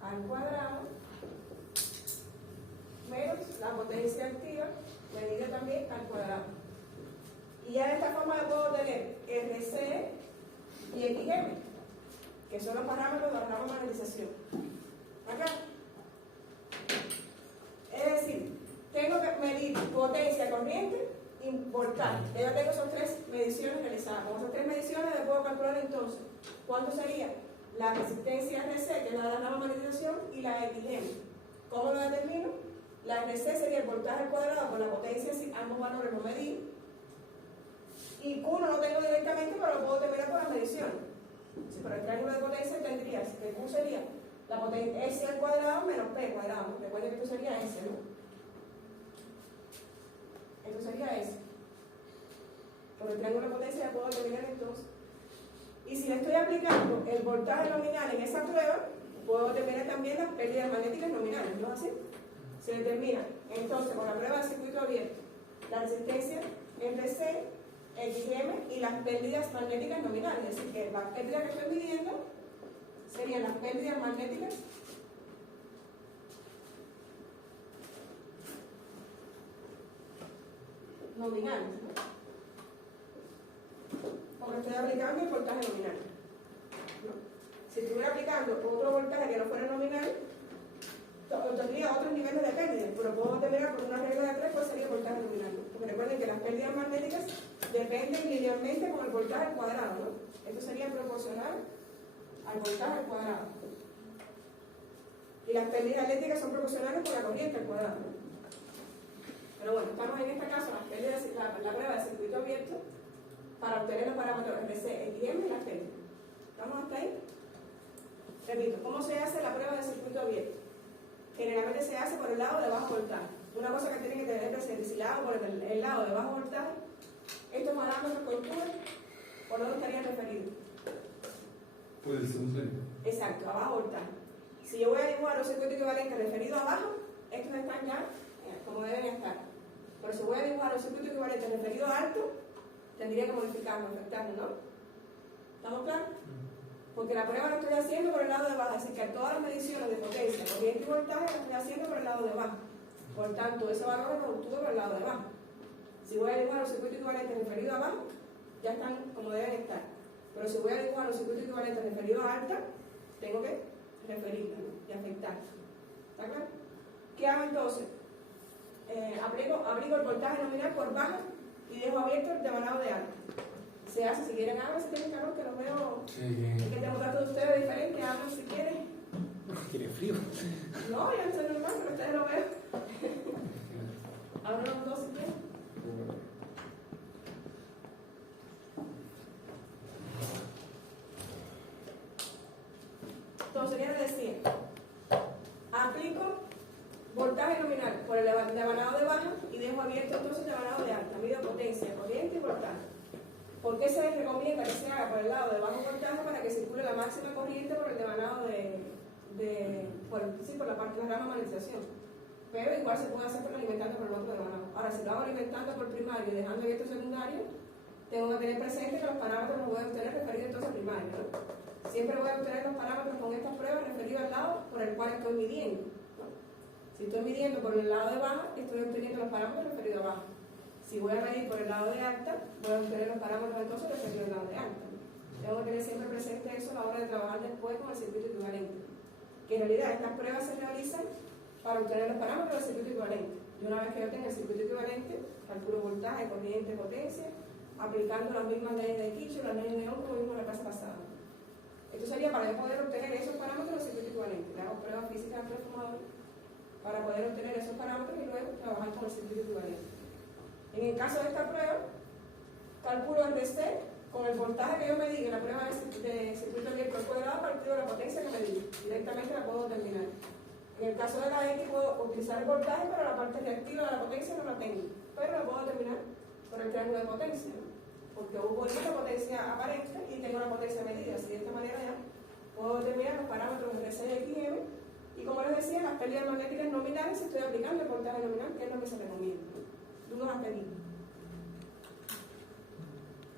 al cuadrado menos la potencia activa medida también al cuadrado. Y ya de esta forma yo puedo tener RC y XM, que son los parámetros de la normalización. Acá. Es decir, tengo que medir potencia, corriente y voltaje. Ya tengo esas tres mediciones realizadas. Con esas tres mediciones le puedo calcular entonces cuánto sería la resistencia RC, que es la de la normalización, y la XM. ¿Cómo lo determino? La RC sería el voltaje al cuadrado con la potencia, si ambos valores los medí. Y Q no lo tengo directamente, pero lo puedo determinar por las mediciones. Si por el triángulo de potencia tendrías que Q sería la potencia S al cuadrado menos P al cuadrado. Recuerden que esto sería S, ¿no? Esto sería S. Por el triángulo de potencia ya puedo determinar entonces. Y si le estoy aplicando el voltaje nominal en esa prueba, puedo determinar también las pérdidas magnéticas nominales, ¿no es así? Se determina entonces con la prueba de circuito abierto la resistencia RC, XM y las pérdidas magnéticas nominales. Es decir, que las pérdidas que estoy midiendo serían las pérdidas magnéticas nominales, ¿no? Porque estoy aplicando el voltaje nominal, ¿no? Si estuviera aplicando otro voltaje que no fuera nominal, tendría otros niveles de pérdida, pero puedo determinar por una regla de 3 cuál sería el voltaje nominal, ¿no? Porque recuerden que las pérdidas magnéticas dependen linealmente con el voltaje al cuadrado, ¿no? Esto sería proporcional al voltaje al cuadrado. Y las pérdidas eléctricas son proporcionales por la corriente al cuadrado, ¿no? Pero bueno, estamos en este caso las pérdidas, la prueba de circuito abierto para obtener los parámetros RC, XM y las pérdidas. ¿Estamos hasta ahí? Repito, ¿cómo se hace la prueba de circuito abierto? Generalmente se hace por el lado de bajo voltaje. Una cosa que tienen que tener presente, si la hago por el lado de bajo voltaje, estos parámetros calculan ¿por dónde estaría referido? Por el secundario. Exacto, abajo voltaje. Si yo voy a dibujar los circuitos equivalentes referidos abajo, estos están ya como deben estar. Pero si voy a dibujar los circuitos equivalentes referidos alto, tendría que modificarlo, afectarlo, ¿no? ¿Estamos claros? Porque la prueba la estoy haciendo por el lado de abajo, así que todas las mediciones de potencia, corriente y voltaje las estoy haciendo por el lado de abajo. Por tanto, ese valor lo obtuve por el lado de abajo. Si voy a dibujar los circuitos equivalentes referidos abajo, ya están como deben estar. Pero si voy a dibujar los circuitos equivalentes referidos a alta, tengo que referirla, ¿no? Y afectar. ¿Está claro? ¿Qué hago entonces? Abrigo el voltaje nominal por baja y dejo abierto el devanado de alta. Se hace, si quieren hablan, si tienen calor, que los veo. Sí. Es que tengo datos de ustedes diferentes, hablan si quieren. ¿Quiere frío? No, ya no soy normal, pero ustedes lo ven. Hablan los dos si quieren. Entonces, ya les decía, aplico voltaje nominal por el devanado de baja y dejo abierto entonces el devanado de alta, mido potencia, corriente y voltaje. ¿Por qué se les recomienda que se haga por el lado de bajo voltaje para que circule la máxima corriente por el devanado por la parte de la rama magnetización? Pero igual se puede hacer por alimentando por el otro devanado. Ahora, si lo hago alimentando por primario y dejando abierto secundario, tengo que tener presente que los parámetros los voy a obtener referidos entonces a primario, ¿no? Siempre voy a obtener los parámetros con estas pruebas referidos al lado por el cual estoy midiendo, ¿no? Si estoy midiendo por el lado de baja, estoy obteniendo los parámetros referidos a baja. Si voy a medir por el lado de alta, voy a obtener los parámetros entonces referidos al lado de alta. Tengo que tener siempre presente eso a la hora de trabajar después con el circuito equivalente. Que en realidad estas pruebas se realizan para obtener los parámetros del circuito equivalente. Y una vez que yo tenga el circuito equivalente, calculo voltaje, corriente, potencia, aplicando las mismas leyes de Kirchhoff, las leyes de Ohm, como vimos en la clase pasada. Esto sería para yo poder obtener esos parámetros del circuito equivalente. Le hago pruebas físicas al transformador para poder obtener esos parámetros y luego trabajar con el circuito equivalente. En el caso de esta prueba, calculo el DC con el voltaje que yo medí en la prueba de circuito abierto al cuadrado partido de la potencia que medí. Directamente la puedo determinar. En el caso de la X puedo utilizar el voltaje, pero la parte reactiva de la potencia no la tengo. Pero la puedo determinar por el triángulo de potencia, ¿no? Porque hubo una potencia aparente y tengo la potencia medida. Así de esta manera ya puedo determinar los parámetros de RC y XM. Y como les decía, las pérdidas magnéticas nominales, si estoy aplicando el voltaje nominal, que es lo que se recomienda. Dudas hasta aquí.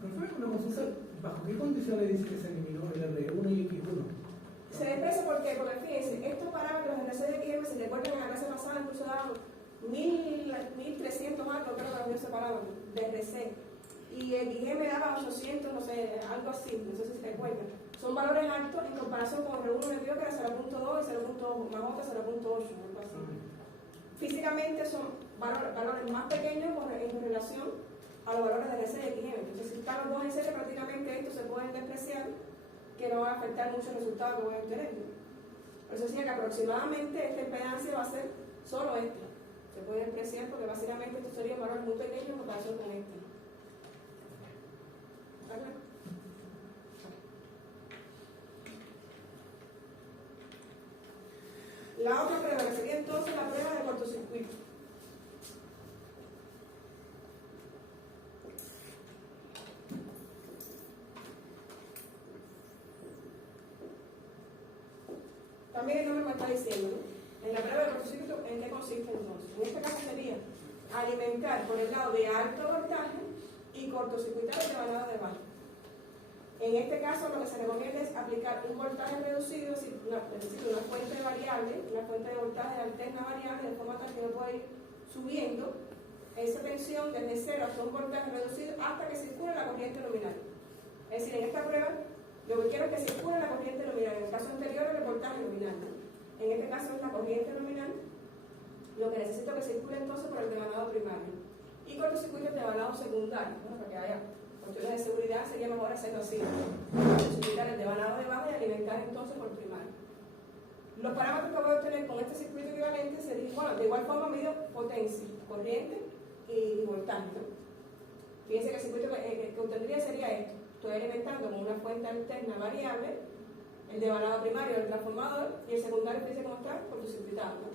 Una consulta, ¿bajo qué condiciones dice que se eliminó el R1 y X1? Se desprecia porque fíjense, estos parámetros de RC y XM, si recuerdan en la clase pasada, incluso daban 1300 algo, creo que los dio ese parámetro de RC. Y el XM daba 800, no sé, algo así, no sé si se recuerdan. Son valores altos en comparación con el R1 me dio que era 0.2 y 0.8, algo así. Físicamente son valores más pequeños en relación a los valores de RC y XM. Entonces, si están los dos en serie, prácticamente estos se pueden despreciar, que no va a afectar mucho el resultado que voy a obtener. Por eso decía que aproximadamente esta impedancia va a ser solo esta. Se puede despreciar porque básicamente esto sería un valor muy pequeño en comparación con este. ¿Vale? La otra prueba que sería entonces la prueba de cortocircuito. También el nombre me está diciendo, ¿no? En la prueba de cortocircuito, ¿en qué consiste entonces? En este caso sería alimentar por el lado de alto voltaje y cortocircuitar el devanado de bajo. En este caso lo que se recomienda es aplicar un voltaje reducido, es decir, una fuente variable, una fuente de voltaje alterna variable, de forma tal que yo pueda ir subiendo esa tensión desde 0 hasta un voltaje reducido hasta que circule la corriente nominal. Es decir, en esta prueba lo que quiero es que circule la corriente nominal. En el caso anterior era el voltaje nominal, ¿no? En este caso es la corriente nominal. Lo que necesito es que circule entonces por el devanado primario y cortocircuito el devanado secundario, ¿no? Para que haya cuestiones de seguridad, sería mejor hacerlo así, circular el devanado de baja y alimentar entonces por primario. Los parámetros que voy a obtener con este circuito equivalente serían, bueno, de igual forma mido potencia, corriente y voltaje, ¿no? Fíjense que el circuito que obtendría sería esto. Estoy alimentando con una fuente alterna variable el devanado primario del transformador y el secundario, fíjense cómo está, cortocircuitado, ¿no?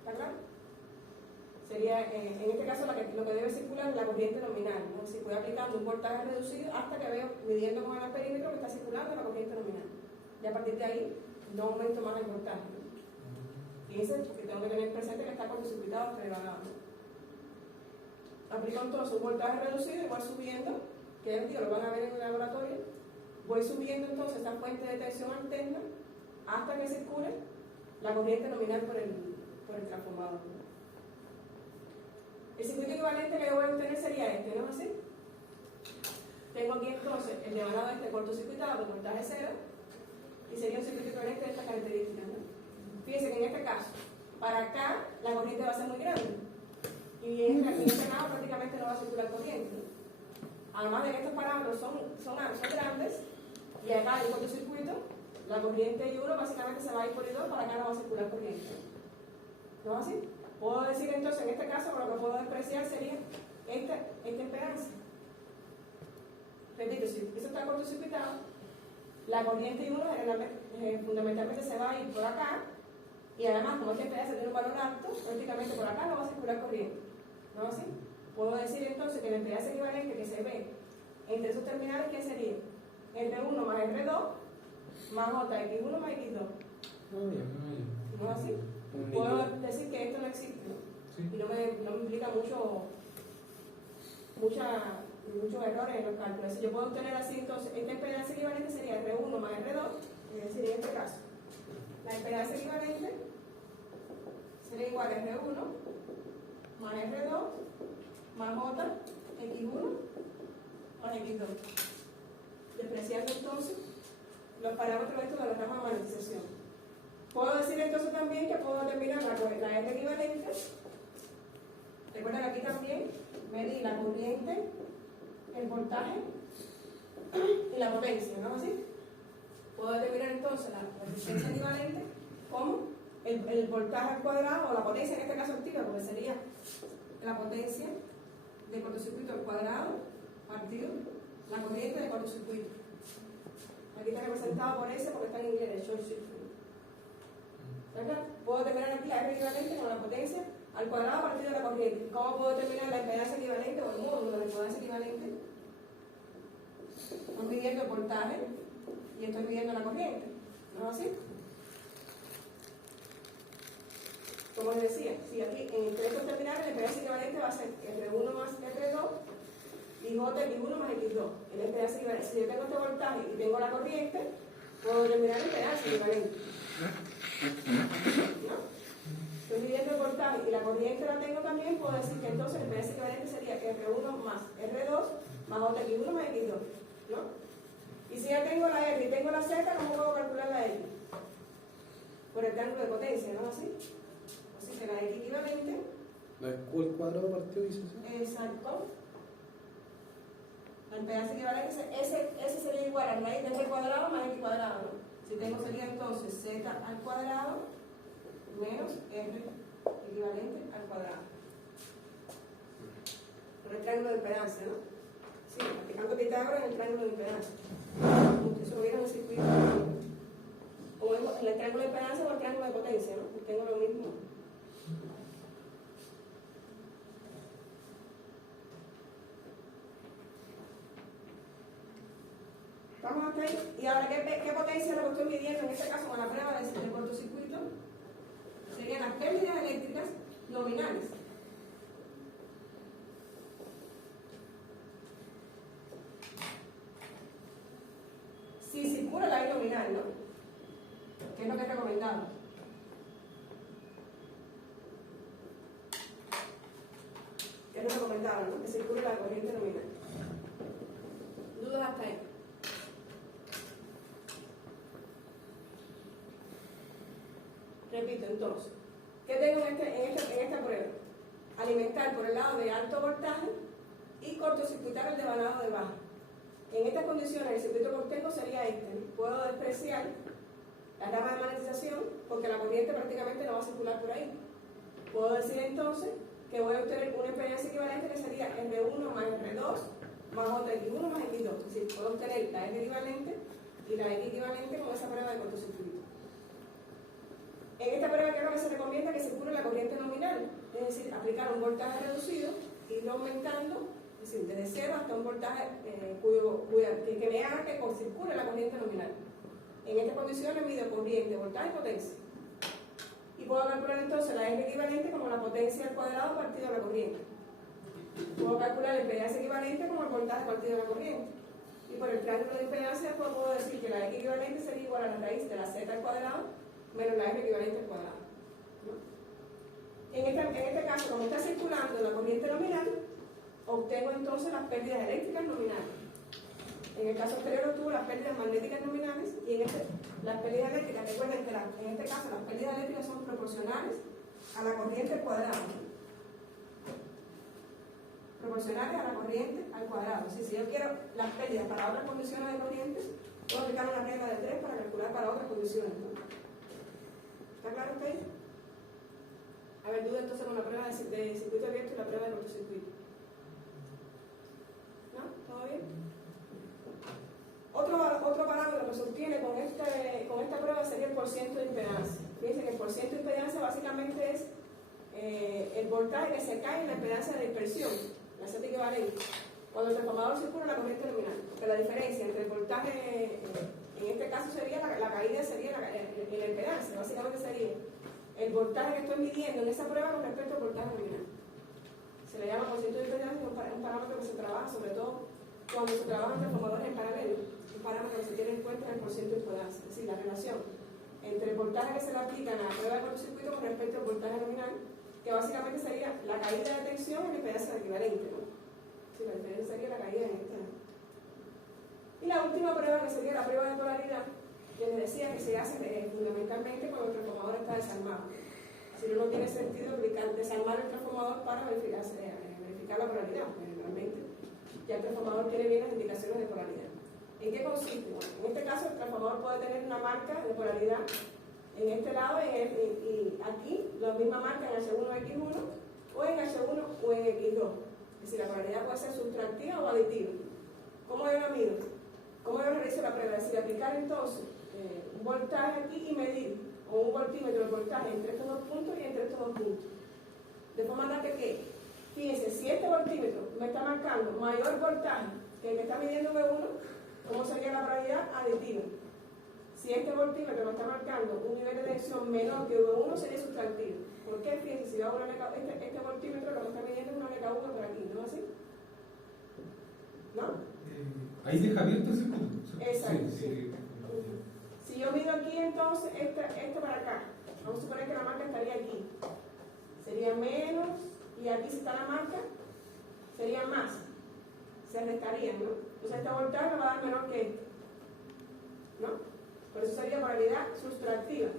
¿Está claro? Sería, en este caso, lo que debe circular es la corriente nominal, ¿no? Si voy aplicando un voltaje reducido hasta que veo, midiendo con el amperímetro, que está circulando la corriente nominal. Y a partir de ahí, no aumento más el voltaje, ¿no? Fíjense que tengo que tener presente que está cortocircuitado hasta elevado, ¿no? Aplico entonces un voltaje reducido y voy subiendo, que ya les digo, lo van a ver en el laboratorio. Voy subiendo entonces esta fuente de tensión alterna hasta que circule la corriente nominal por el transformador, ¿no? El circuito equivalente que voy a obtener sería este, ¿no? Así. Tengo aquí entonces el devanado este cortocircuitado con voltaje cero y sería un circuito equivalente de estas características, ¿no? Fíjense que en este caso, para acá la corriente va a ser muy grande y en este caso prácticamente no va a circular corriente, ¿no? Además de que estos parámetros son grandes y acá el cortocircuito, la corriente I1 básicamente se va a ir por I2, para acá no va a circular corriente, ¿no? ¿No así? Puedo decir entonces, en este caso, lo que puedo despreciar sería esta impedancia. Repito, si eso está cortocircuitado, la corriente I1 fundamentalmente se va a ir por acá, y además, como esta impedancia tiene un valor alto, prácticamente por acá no va a circular corriente, ¿no así? Puedo decir entonces que la impedancia equivalente que se ve entre esos terminales, ¿qué sería? R1 más R2 más JX1 más X2. ¿No así? Puedo decir que esto no existe, ¿no? Sí. Y no me implica muchos errores en los cálculos. Si yo puedo obtener así, entonces, esta impedancia equivalente sería R1 más R2, es decir, en este caso, la impedancia equivalente sería igual a R1 más R2 más J, X1 más X2. Despreciando entonces los parámetros estos de la rama de magnetización. Puedo decir entonces también que puedo determinar la R equivalente. Recuerden que aquí también medí la corriente, el voltaje y la potencia, ¿no? Así. Puedo determinar entonces la resistencia equivalente como el voltaje al cuadrado, o la potencia en este caso activa, porque sería la potencia de cortocircuito al cuadrado partido la corriente de cortocircuito. Aquí está representado por S porque está en inglés, el short circuit. ¿Verdad? Puedo determinar aquí la R equivalente con la potencia al cuadrado partido de la corriente. ¿Cómo puedo determinar la impedancia equivalente o el módulo de la impedancia equivalente? Estoy midiendo el voltaje y estoy midiendo la corriente, ¿no es así? Como les decía, si aquí entre estos terminales la impedancia equivalente va a ser R1 más R2 y JX1 más X2. En la impedancia equivalente, si yo tengo este voltaje y tengo la corriente, puedo determinar la impedancia equivalente, ¿no? Estoy midiendo el voltaje y la corriente la tengo también, puedo decir que entonces la impedancia equivalente sería R1 más R2 más JX1 más X2, ¿no? Y si ya tengo la R y tengo la Z, ¿cómo puedo calcular la X? Por el triángulo de potencia, ¿no? Así que la X equivalente. ¿No es Q al cuadrado partido dice eso? Exacto. La impedancia equivalente, ese sería igual a raíz de R cuadrado más X cuadrado, ¿no? Si tengo sería entonces Z al cuadrado menos R equivalente al cuadrado. Por el triángulo de impedancia, ¿no? Sí, aplicando Pitágoras en el triángulo de impedancia. Eso lo vieron en el circuito. O en el triángulo de impedancia o el triángulo de potencia, ¿no? Tengo lo mismo. Vamos hasta ahí. Y ahora, ¿qué potencia es lo que estoy midiendo en este caso con la prueba del cortocircuito? Serían las pérdidas eléctricas nominales. Si circula la I nominal, ¿no? Que es lo que es recomendado. Que es lo recomendado, ¿no? Que circule la corriente nominal. ¿Dudas hasta ahí? Repito entonces, ¿qué tengo en esta prueba? Alimentar por el lado de alto voltaje y cortocircuitar el devanado de baja. En estas condiciones el circuito que obtengo sería este. Puedo despreciar la rama de magnetización porque la corriente prácticamente no va a circular por ahí. Puedo decir entonces que voy a obtener una impedancia equivalente que sería R1 más R2 más JX1 más X2. Es decir, puedo obtener la R equivalente y la X equivalente con esa prueba de cortocircuito. En esta prueba, ¿qué es lo que se recomienda? Que circule la corriente nominal, es decir, aplicar un voltaje reducido, irlo aumentando, es decir, desde cero hasta un voltaje que me haga que circule la corriente nominal. En estas condiciones mido corriente, voltaje y potencia. Y puedo calcular entonces la R equivalente como la potencia al cuadrado partido de la corriente. Puedo calcular el impedancia equivalente como el voltaje partido de la corriente. Y por el triángulo de impedancia pues puedo decir que la X equivalente sería igual a la raíz de la Z al cuadrado menos la R equivalente al cuadrado, ¿no? En este caso, como está circulando la corriente nominal, obtengo entonces las pérdidas eléctricas nominales. En el caso anterior obtuvo las pérdidas magnéticas nominales y las pérdidas eléctricas, recuerden que en este caso las pérdidas eléctricas son proporcionales a la corriente al cuadrado. Proporcionales a la corriente al cuadrado. Si yo quiero las pérdidas para otras condiciones de corriente, puedo aplicar una regla de 3 para calcular para otras condiciones, ¿no? ¿Está claro usted? A ver, duda entonces con la prueba de circuito abierto y la prueba de cortocircuito. ¿No? ¿Todo bien? Otro parámetro que se obtiene con esta prueba sería el porciento de impedancia. Fíjense que el porciento de impedancia básicamente es el voltaje que se cae en la impedancia de dispersión, la Z equivalente, cuando el transformador circula la corriente nominal. Porque la diferencia entre el voltaje, en este caso sería la caída, sería en la impedancia, básicamente sería el voltaje que estoy midiendo en esa prueba con respecto al voltaje nominal. Se le llama porciento de impedancia, un parámetro que se trabaja sobre todo cuando se trabajan transformadores en paralelo, un parámetro que se tiene en cuenta es el porciento de impedancia, es decir, la relación entre el voltaje que se le aplica en la prueba de cortocircuito con respecto al voltaje nominal, que básicamente sería la caída de tensión en la impedancia equivalente, ¿no? Sí, la diferencia sería la caída en esta. Y la última prueba, que sería la prueba de polaridad, que les decía que se hace fundamentalmente cuando el transformador está desarmado. Si no tiene sentido desarmar el transformador para verificar la polaridad, generalmente. Ya el transformador tiene bien las indicaciones de polaridad. ¿En qué consiste? Bueno, en este caso el transformador puede tener una marca de polaridad en este lado y aquí la misma marca en H1 X1 o en H1 o en X2. Es decir, la polaridad puede ser sustractiva o aditiva. ¿Cómo yo la mido? ¿Cómo yo realizo la prueba? Es decir, aplicar entonces un voltaje aquí y medir, o un voltímetro de voltaje entre estos dos puntos y entre estos dos puntos. De forma tal que, fíjense, si este voltímetro me está marcando mayor voltaje que el que está midiendo V1, ¿cómo sería la polaridad? Aditiva. Si este voltímetro me está marcando un nivel de tensión menor que V1, sería sustractivo. ¿Por qué? Fíjense, si yo hago este voltímetro lo que está midiendo es una LK1 por aquí, ¿no es así? ¿No? Ahí deja abierto el circuito. Exacto, Sí, sí. Si yo mido aquí entonces este para acá, vamos a suponer que la marca estaría aquí, sería menos, y aquí si está la marca, sería más, se restarían, ¿no? Entonces este voltaje me va a dar menor que este, ¿no? Por eso sería polaridad sustractiva.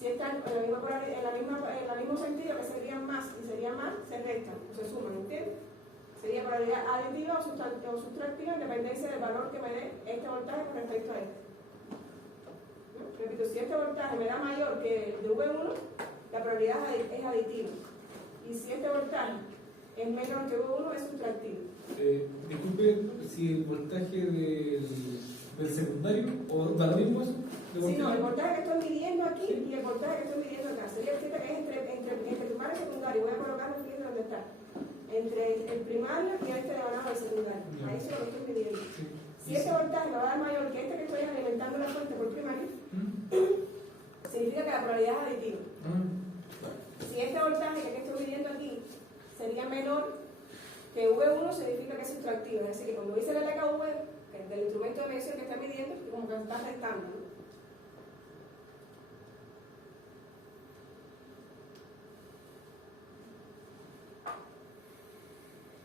Si están en el mismo sentido, que serían más y sería más, se restan, o se suman, ¿entiendes? Sería polaridad aditiva o sustractiva en dependencia del valor que me dé este voltaje con respecto a este. ¿No? Repito, si este voltaje me da mayor que el de V1, la polaridad es aditiva. Y si este voltaje es menor que V1, es sustractivo. Disculpe, si el voltaje del secundario, o da lo mismo eso? Sí, no, el voltaje que estoy midiendo aquí y el voltaje que estoy midiendo acá. Sería que es entre primario y secundario. Voy a colocarlo aquí donde está. Entre el primario y este de abajo del secundario. Ahí es lo que estoy midiendo. Sí. Si este voltaje me va a dar mayor que este que estoy alimentando la fuente por primario, significa que la polaridad es aditiva. Si este voltaje que estoy midiendo aquí sería menor que V1, significa que es sustractivo. Es decir, que cuando dice la LKV del instrumento de medición que está midiendo, como que está restando, ¿no?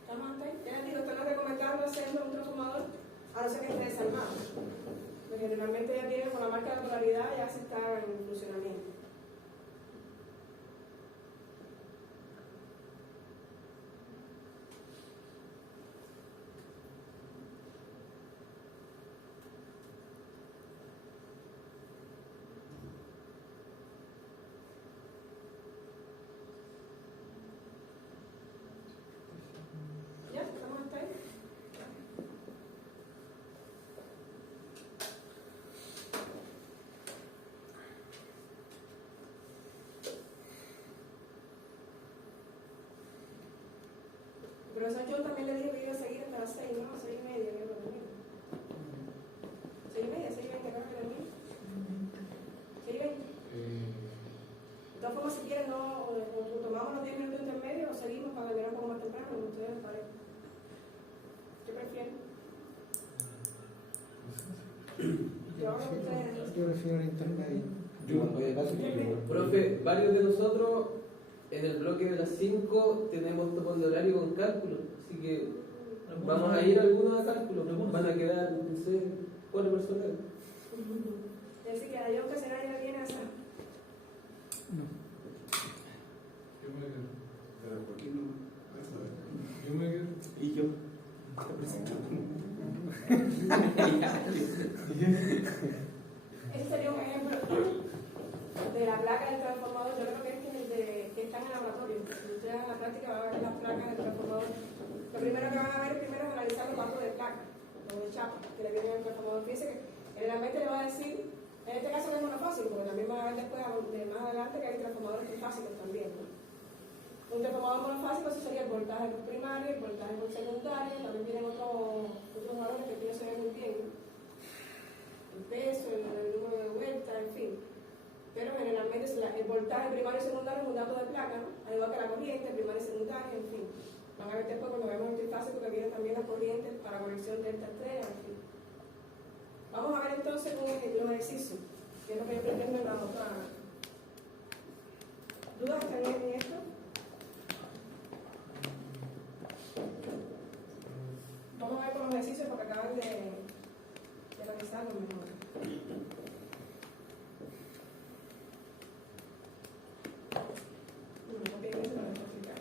¿Estamos hasta ahí? Ya les digo, estoy recomendando hacerlo un transformador a no ser que esté desarmado. Porque generalmente ya tiene con la marca de polaridad, ya se está en funcionamiento. ¿Ya? ¿Estamos hasta ahí? profesor John también le dije que iba a seguir hasta las 6, ¿no? 6:30, creo que termina. 6:30, 6:20, creo que termina. 6:20. De todas formas, si quieren, no, o tomamos los 10 minutos intermedios o seguimos para terminar un poco más temprano, como ustedes les parece. ¿Qué prefieren? Yo hago lo que ustedes. Yo prefiero el intermedio. Yo, Profe, varios de nosotros en el bloque de las 5 tenemos topos de horario con cálculo, así que vamos a ir algunos a cálculo, van a quedar, no sé, 4 personas. Así que yo que será ya viene a esa. yo me quedo. Pero ¿por qué no? Yo me quedo. Y yo. Está presentando. Ese sería un ejemplo de la placa del transformador. Yo creo que este es el de, que está en el laboratorio. Si ustedes en la práctica van a ver las placas del transformador. Lo primero que van a ver primero es analizar los datos de placa o de chapa que le vienen al transformador. Fíjense que generalmente le va a decir, en este caso no es monofásico, porque también van a ver después, más adelante, que hay transformadores trifásicos también, ¿no? Un transformador monofásico eso sería el voltaje por primario, el voltaje por secundario, también vienen otros valores que aquí no se ven muy bien, ¿no? El peso, el número de vueltas, en fin. Pero generalmente el voltaje primario y secundario es un dato de placa, ¿no? Al igual que la corriente, primaria y secundaria, en fin. Van a ver después cuando vemos el trifásico que vienen también las corrientes para conexión delta estrella, en fin. Vamos a ver entonces los ejercicios, que es lo que yo pretendo en la otra. ¿Dudas que hay en esto? Vamos a ver con los ejercicios porque acaban de realizarlo mejor. No, porque eso lo voy a explicar.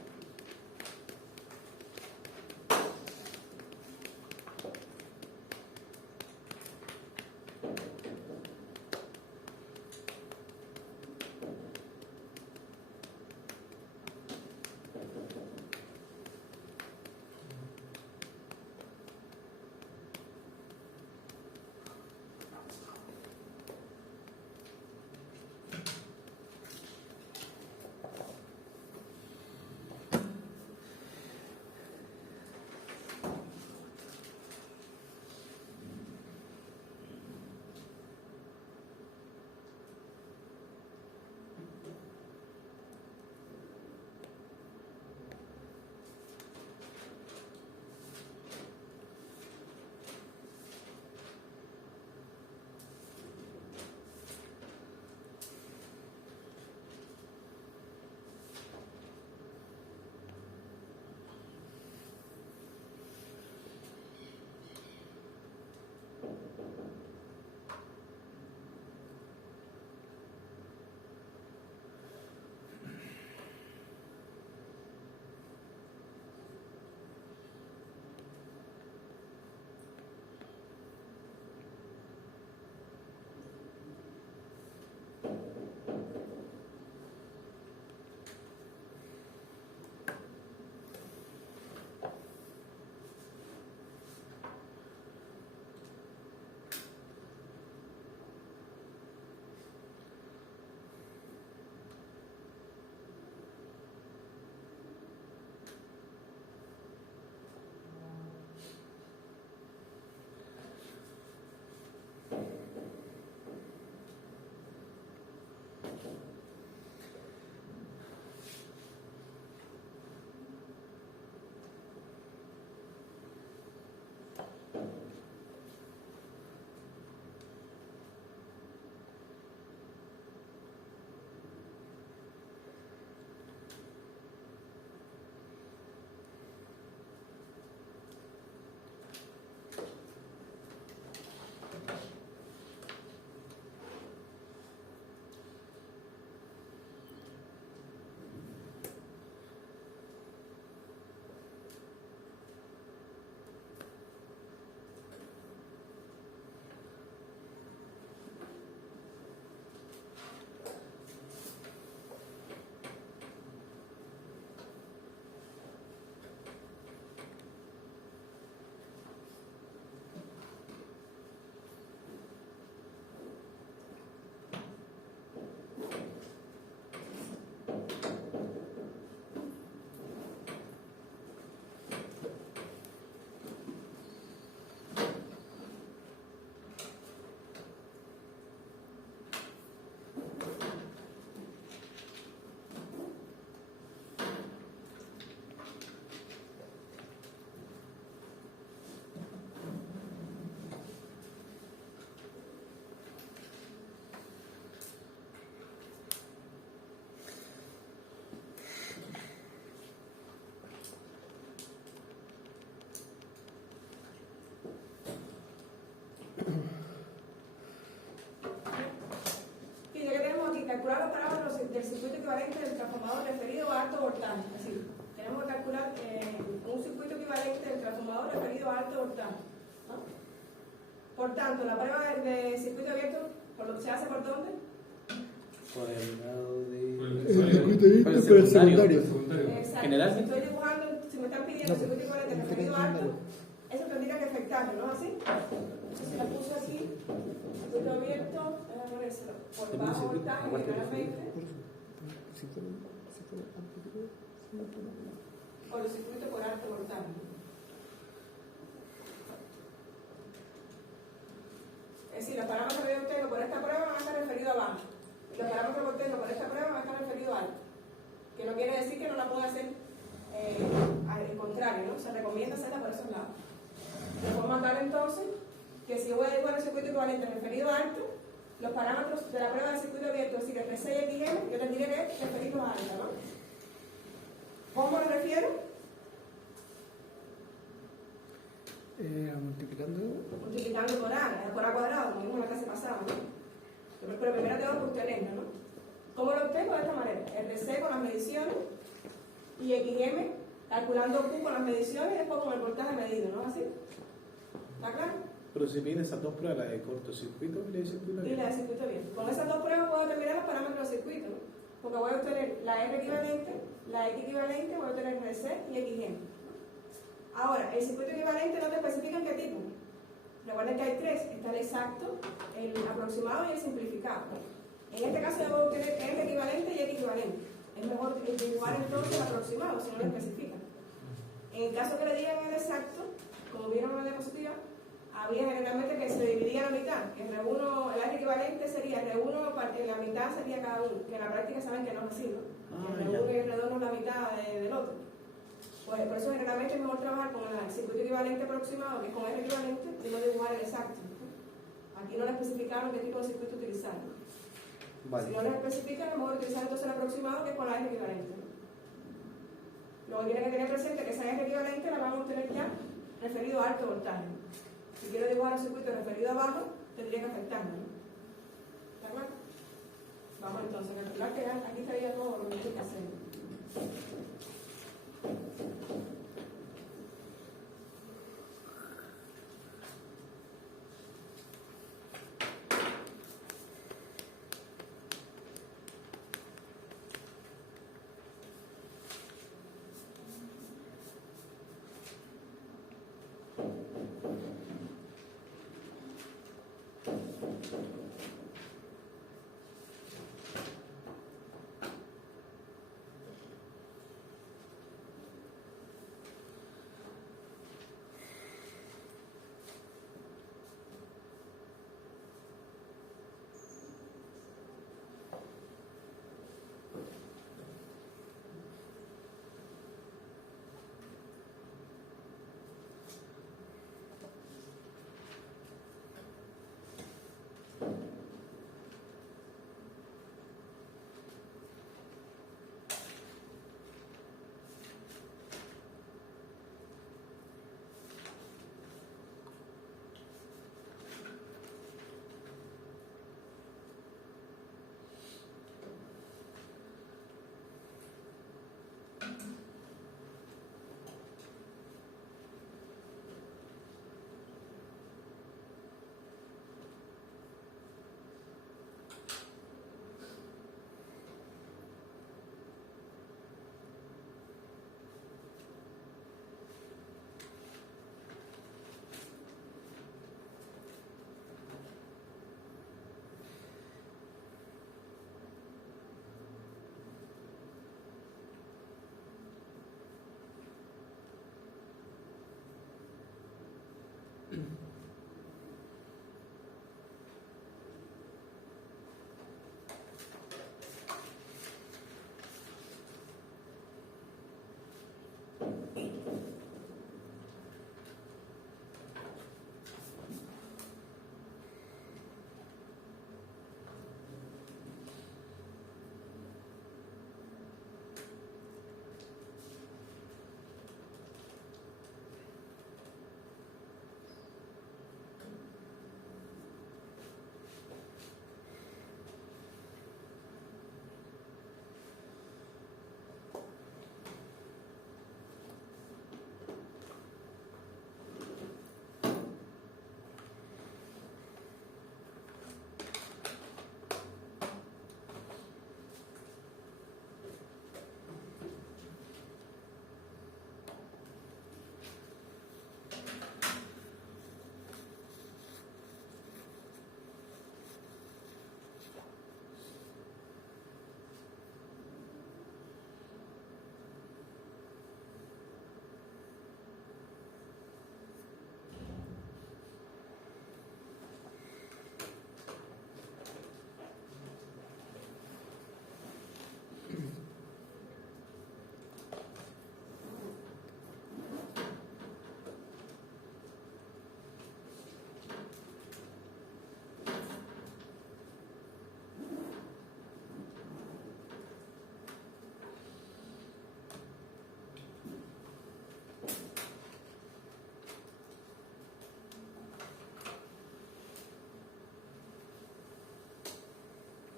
del circuito equivalente del transformador referido a alto voltaje. Es decir, tenemos que calcular un circuito equivalente del transformador referido a alto voltaje, ¿no? Por tanto, la prueba de circuito abierto ¿se hace por dónde? Por el lado Por de. el circuito abierto, pero el secundario. Exacto. General. Si estoy dibujando, si me están pidiendo circuito equivalente referido a alto, eso tendría que afectarlo, ¿no? Así. Entonces, si la puse aquí, circuito abierto, déjame ponérselo por bajo voltaje, generalmente, o los circuitos por alto voltaje. Es decir, los parámetros que yo obtengo por esta prueba van a estar referidos a bajo. Y los parámetros que obtengo por esta prueba van a estar referidos a alto. Que no quiere decir que no la pueda hacer al contrario, ¿no? Se recomienda hacerla por esos lados. De forma tal entonces que si yo voy a dibujar el circuito equivalente referido a alto, los parámetros de la prueba del circuito abierto, es decir, el RC y el XM, yo tendría que referirlos a alta, ¿no? ¿Cómo lo refiero? Multiplicando por A cuadrado, como vimos en la clase pasada, ¿no? Pero primero tengo que obtenerlo, ¿no? ¿Cómo lo obtengo? De esta manera. RC con las mediciones y XM calculando Q con las mediciones y después con el voltaje medido, ¿no? ¿Así? ¿Está claro? Pero si viene esas dos pruebas, la de cortocircuito y la de circuito Y abierto. la de circuito abierto. Con esas dos pruebas puedo determinar los parámetros del circuito, ¿no? Porque voy a obtener la R equivalente, la X equivalente, voy a obtener RC y XM. Ahora, el circuito equivalente no te especifica en qué tipo. Recuerden que hay tres, está el exacto, el aproximado y el simplificado. En este caso debo obtener R equivalente y X equivalente. Es mejor dibujar entonces el aproximado, si no lo especifica. En el caso que le digan el exacto, como vieron en la diapositiva, había generalmente que se dividía a la mitad, que el R equivalente sería R1, en la mitad sería cada uno, que en la práctica saben que no es así, ¿no? El R1 y el R2 no es la mitad del otro. Pues por eso generalmente es mejor trabajar con el circuito equivalente aproximado, que es con R equivalente, y no dibujar el exacto. Aquí no le especificaron qué tipo de circuito utilizar, ¿no? Vale. Si no les especifican, es mejor utilizar entonces el aproximado, que es con la R equivalente, ¿no? Luego tienen que tener presente que esa R equivalente la vamos a obtener ya referido a alto voltaje. Si quiero dibujar un circuito referido a bajo, tendría que afectarlo, ¿no? ¿Está claro? Vamos entonces a calcular que aquí estaría todo lo que hay que hacer.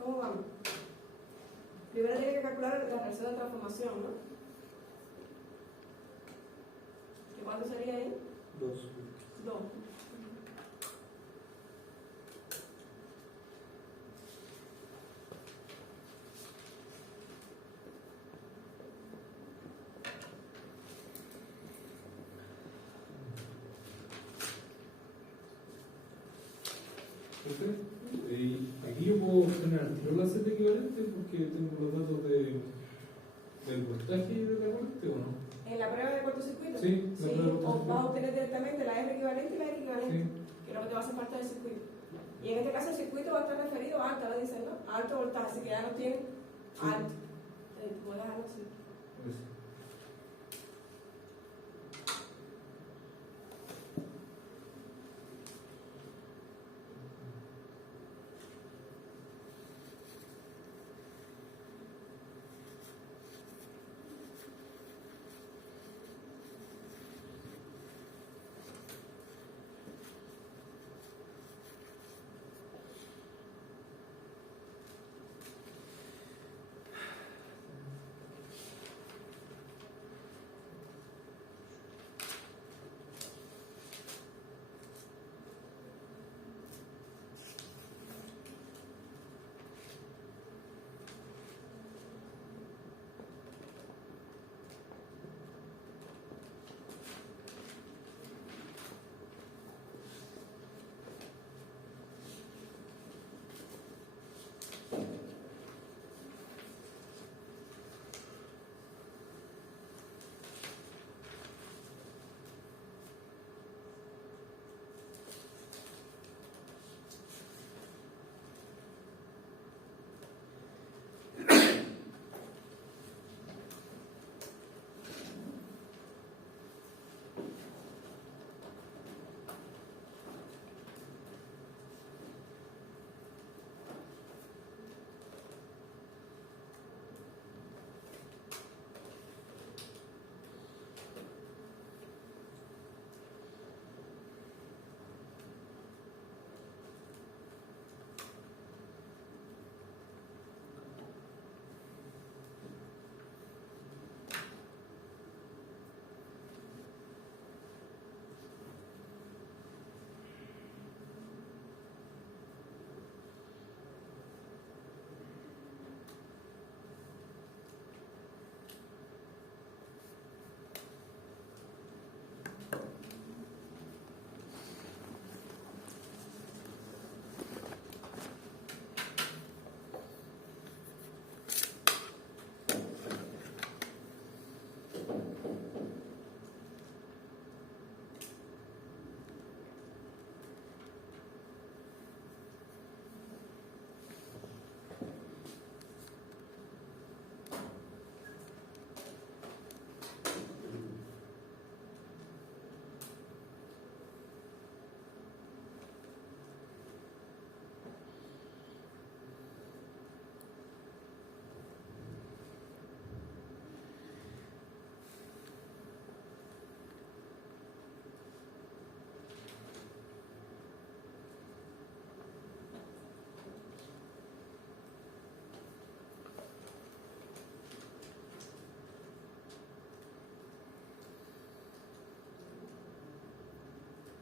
¿Cómo vamos? Primero tiene que calcular la reacción de transformación, ¿no? ¿Y cuánto sería ahí? 2. 2. Perfecto. Y aquí yo puedo obtener al tiro la Z equivalente porque tengo los datos del voltaje de la corriente, ¿o no? ¿En la prueba de cortocircuito? Sí, la prueba de o cortocircuito. vas a obtener directamente la R equivalente y la R equivalente, Sí. que es lo que te va a hacer falta del circuito. Y en este caso el circuito va a estar referido a alta, lo dicen, ¿no? Alto voltaje, así que ya no tiene alto. Voy a dejarlo así. Eso.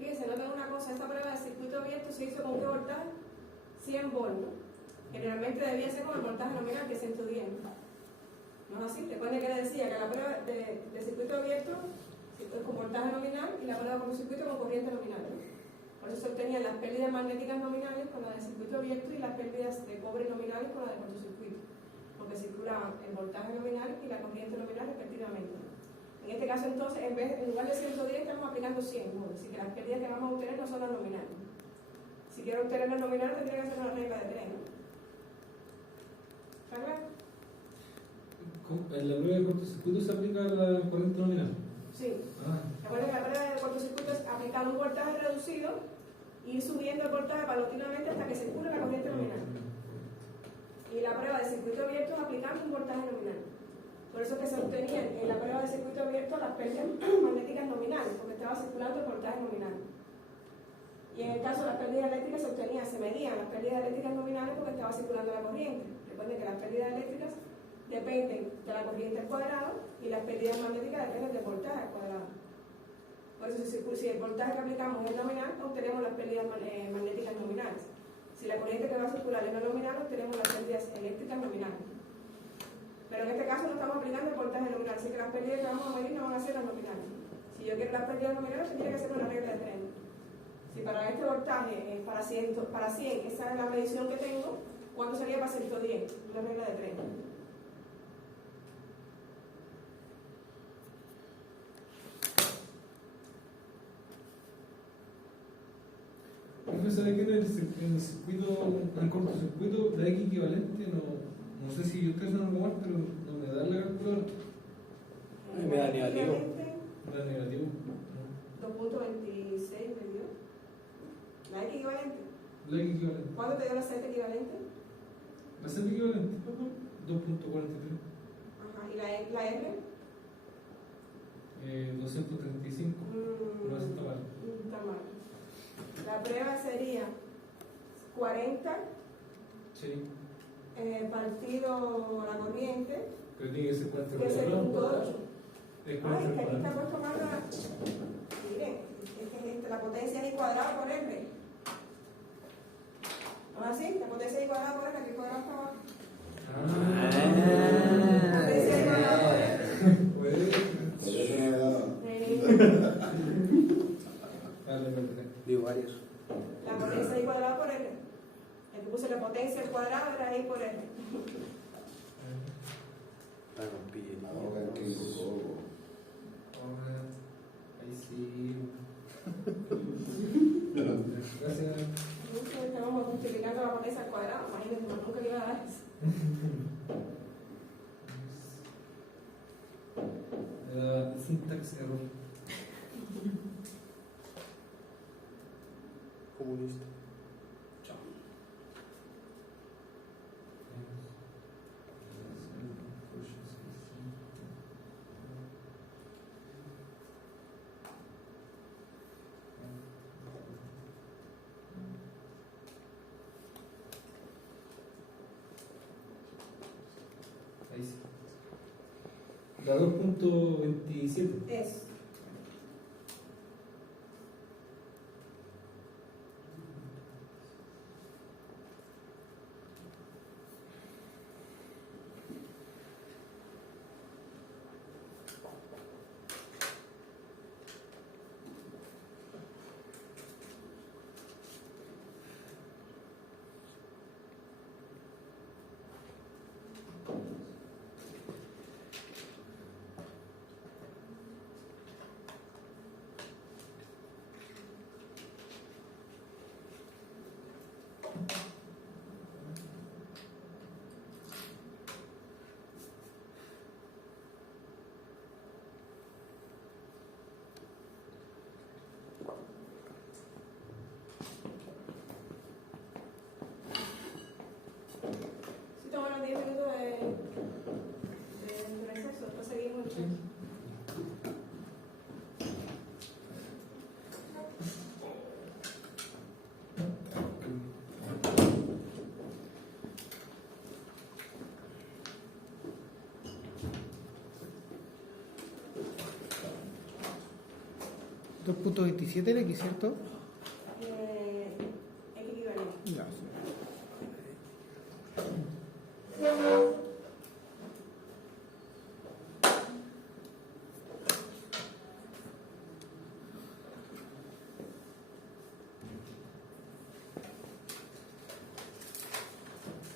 Fíjense, noten una cosa, esta prueba de circuito abierto se hizo con qué voltaje? 100 volts, ¿no? Generalmente debía ser con el voltaje nominal que es 110, ¿no? ¿No es así? Recuerden que les decía que la prueba de circuito abierto es con voltaje nominal y la prueba con circuito con corriente nominal, ¿no? Por eso se obtenían las pérdidas magnéticas nominales con la de circuito abierto y las pérdidas de cobre nominales con la de cortocircuito, porque circulaban el voltaje nominal y la corriente nominal respectivamente, ¿no? En este caso entonces, en lugar de 110 estamos aplicando 100, ¿no? Es decir, que las pérdidas que vamos a obtener no son las nominales. Si quiero obtener las nominales tendría que hacer una regla de 3, ¿no? ¿Está claro? En la prueba de cortocircuito se aplica la corriente nominal. Sí. Recuerden que la prueba de cortocircuito es aplicar un voltaje reducido y ir subiendo el voltaje paulatinamente hasta que circule la corriente nominal. Y la prueba de circuito abierto es aplicando un voltaje nominal. Por eso que se obtenían en la prueba de circuito abierto las pérdidas magnéticas nominales, porque estaba circulando el voltaje nominal. Y en el caso de las pérdidas eléctricas se medían las pérdidas eléctricas nominales porque estaba circulando la corriente. Recuerden que las pérdidas eléctricas dependen de la corriente al cuadrado y las pérdidas magnéticas dependen del voltaje al cuadrado. Por eso si el voltaje que aplicamos es nominal, obtenemos las pérdidas magnéticas nominales. Si la corriente que va a circular es no nominal, obtenemos las pérdidas eléctricas nominales. Pero en este caso no estamos aplicando el voltaje nominal, así que las pérdidas que vamos a medir no van a ser las nominales. Si yo quiero las pérdidas nominales, tendría que hacer una regla de tren. Si para este voltaje, para 100, esa es la medición que tengo, ¿cuánto sería para 110? Una regla de tren. ¿No sabe que en el circuito, en el cortocircuito, la X equivalente? No sé si ustedes son algo más, pero no me da la calculadora. Me da negativo. Da negativo. 2.26 me dio. La X equivalente. La X equivalente. ¿Cuánto te dio la Z equivalente? La Z equivalente. 2.43. Ajá. ¿Y la R? 235. No, eso está mal. Está mal. La prueba sería 40 Sí. partido la corriente, Pero tiene que ser 40 que es el punto 8. Es Ay, 40 que aquí está cuadrado. puesto mal la... Miren, es que la potencia es I cuadrado por R. ¿No es así? La potencia es I cuadrado por R, aquí el cuadrado está abajo. La potencia es I cuadrado por R. Digo varios. La potencia es I cuadrado por R. El que puse la potencia al cuadrado era I por R. La rompí. Ahí sí. Gracias. Estamos multiplicando la potencia al cuadrado. Imagínense, nunca le iba a dar eso. Syntax error. Comunista. Ahí sí. La 2.27. Es. Si toman los 10 minutos de receso, después seguimos. ¿2.27 era X, cierto? X equivalente. Ya, sí.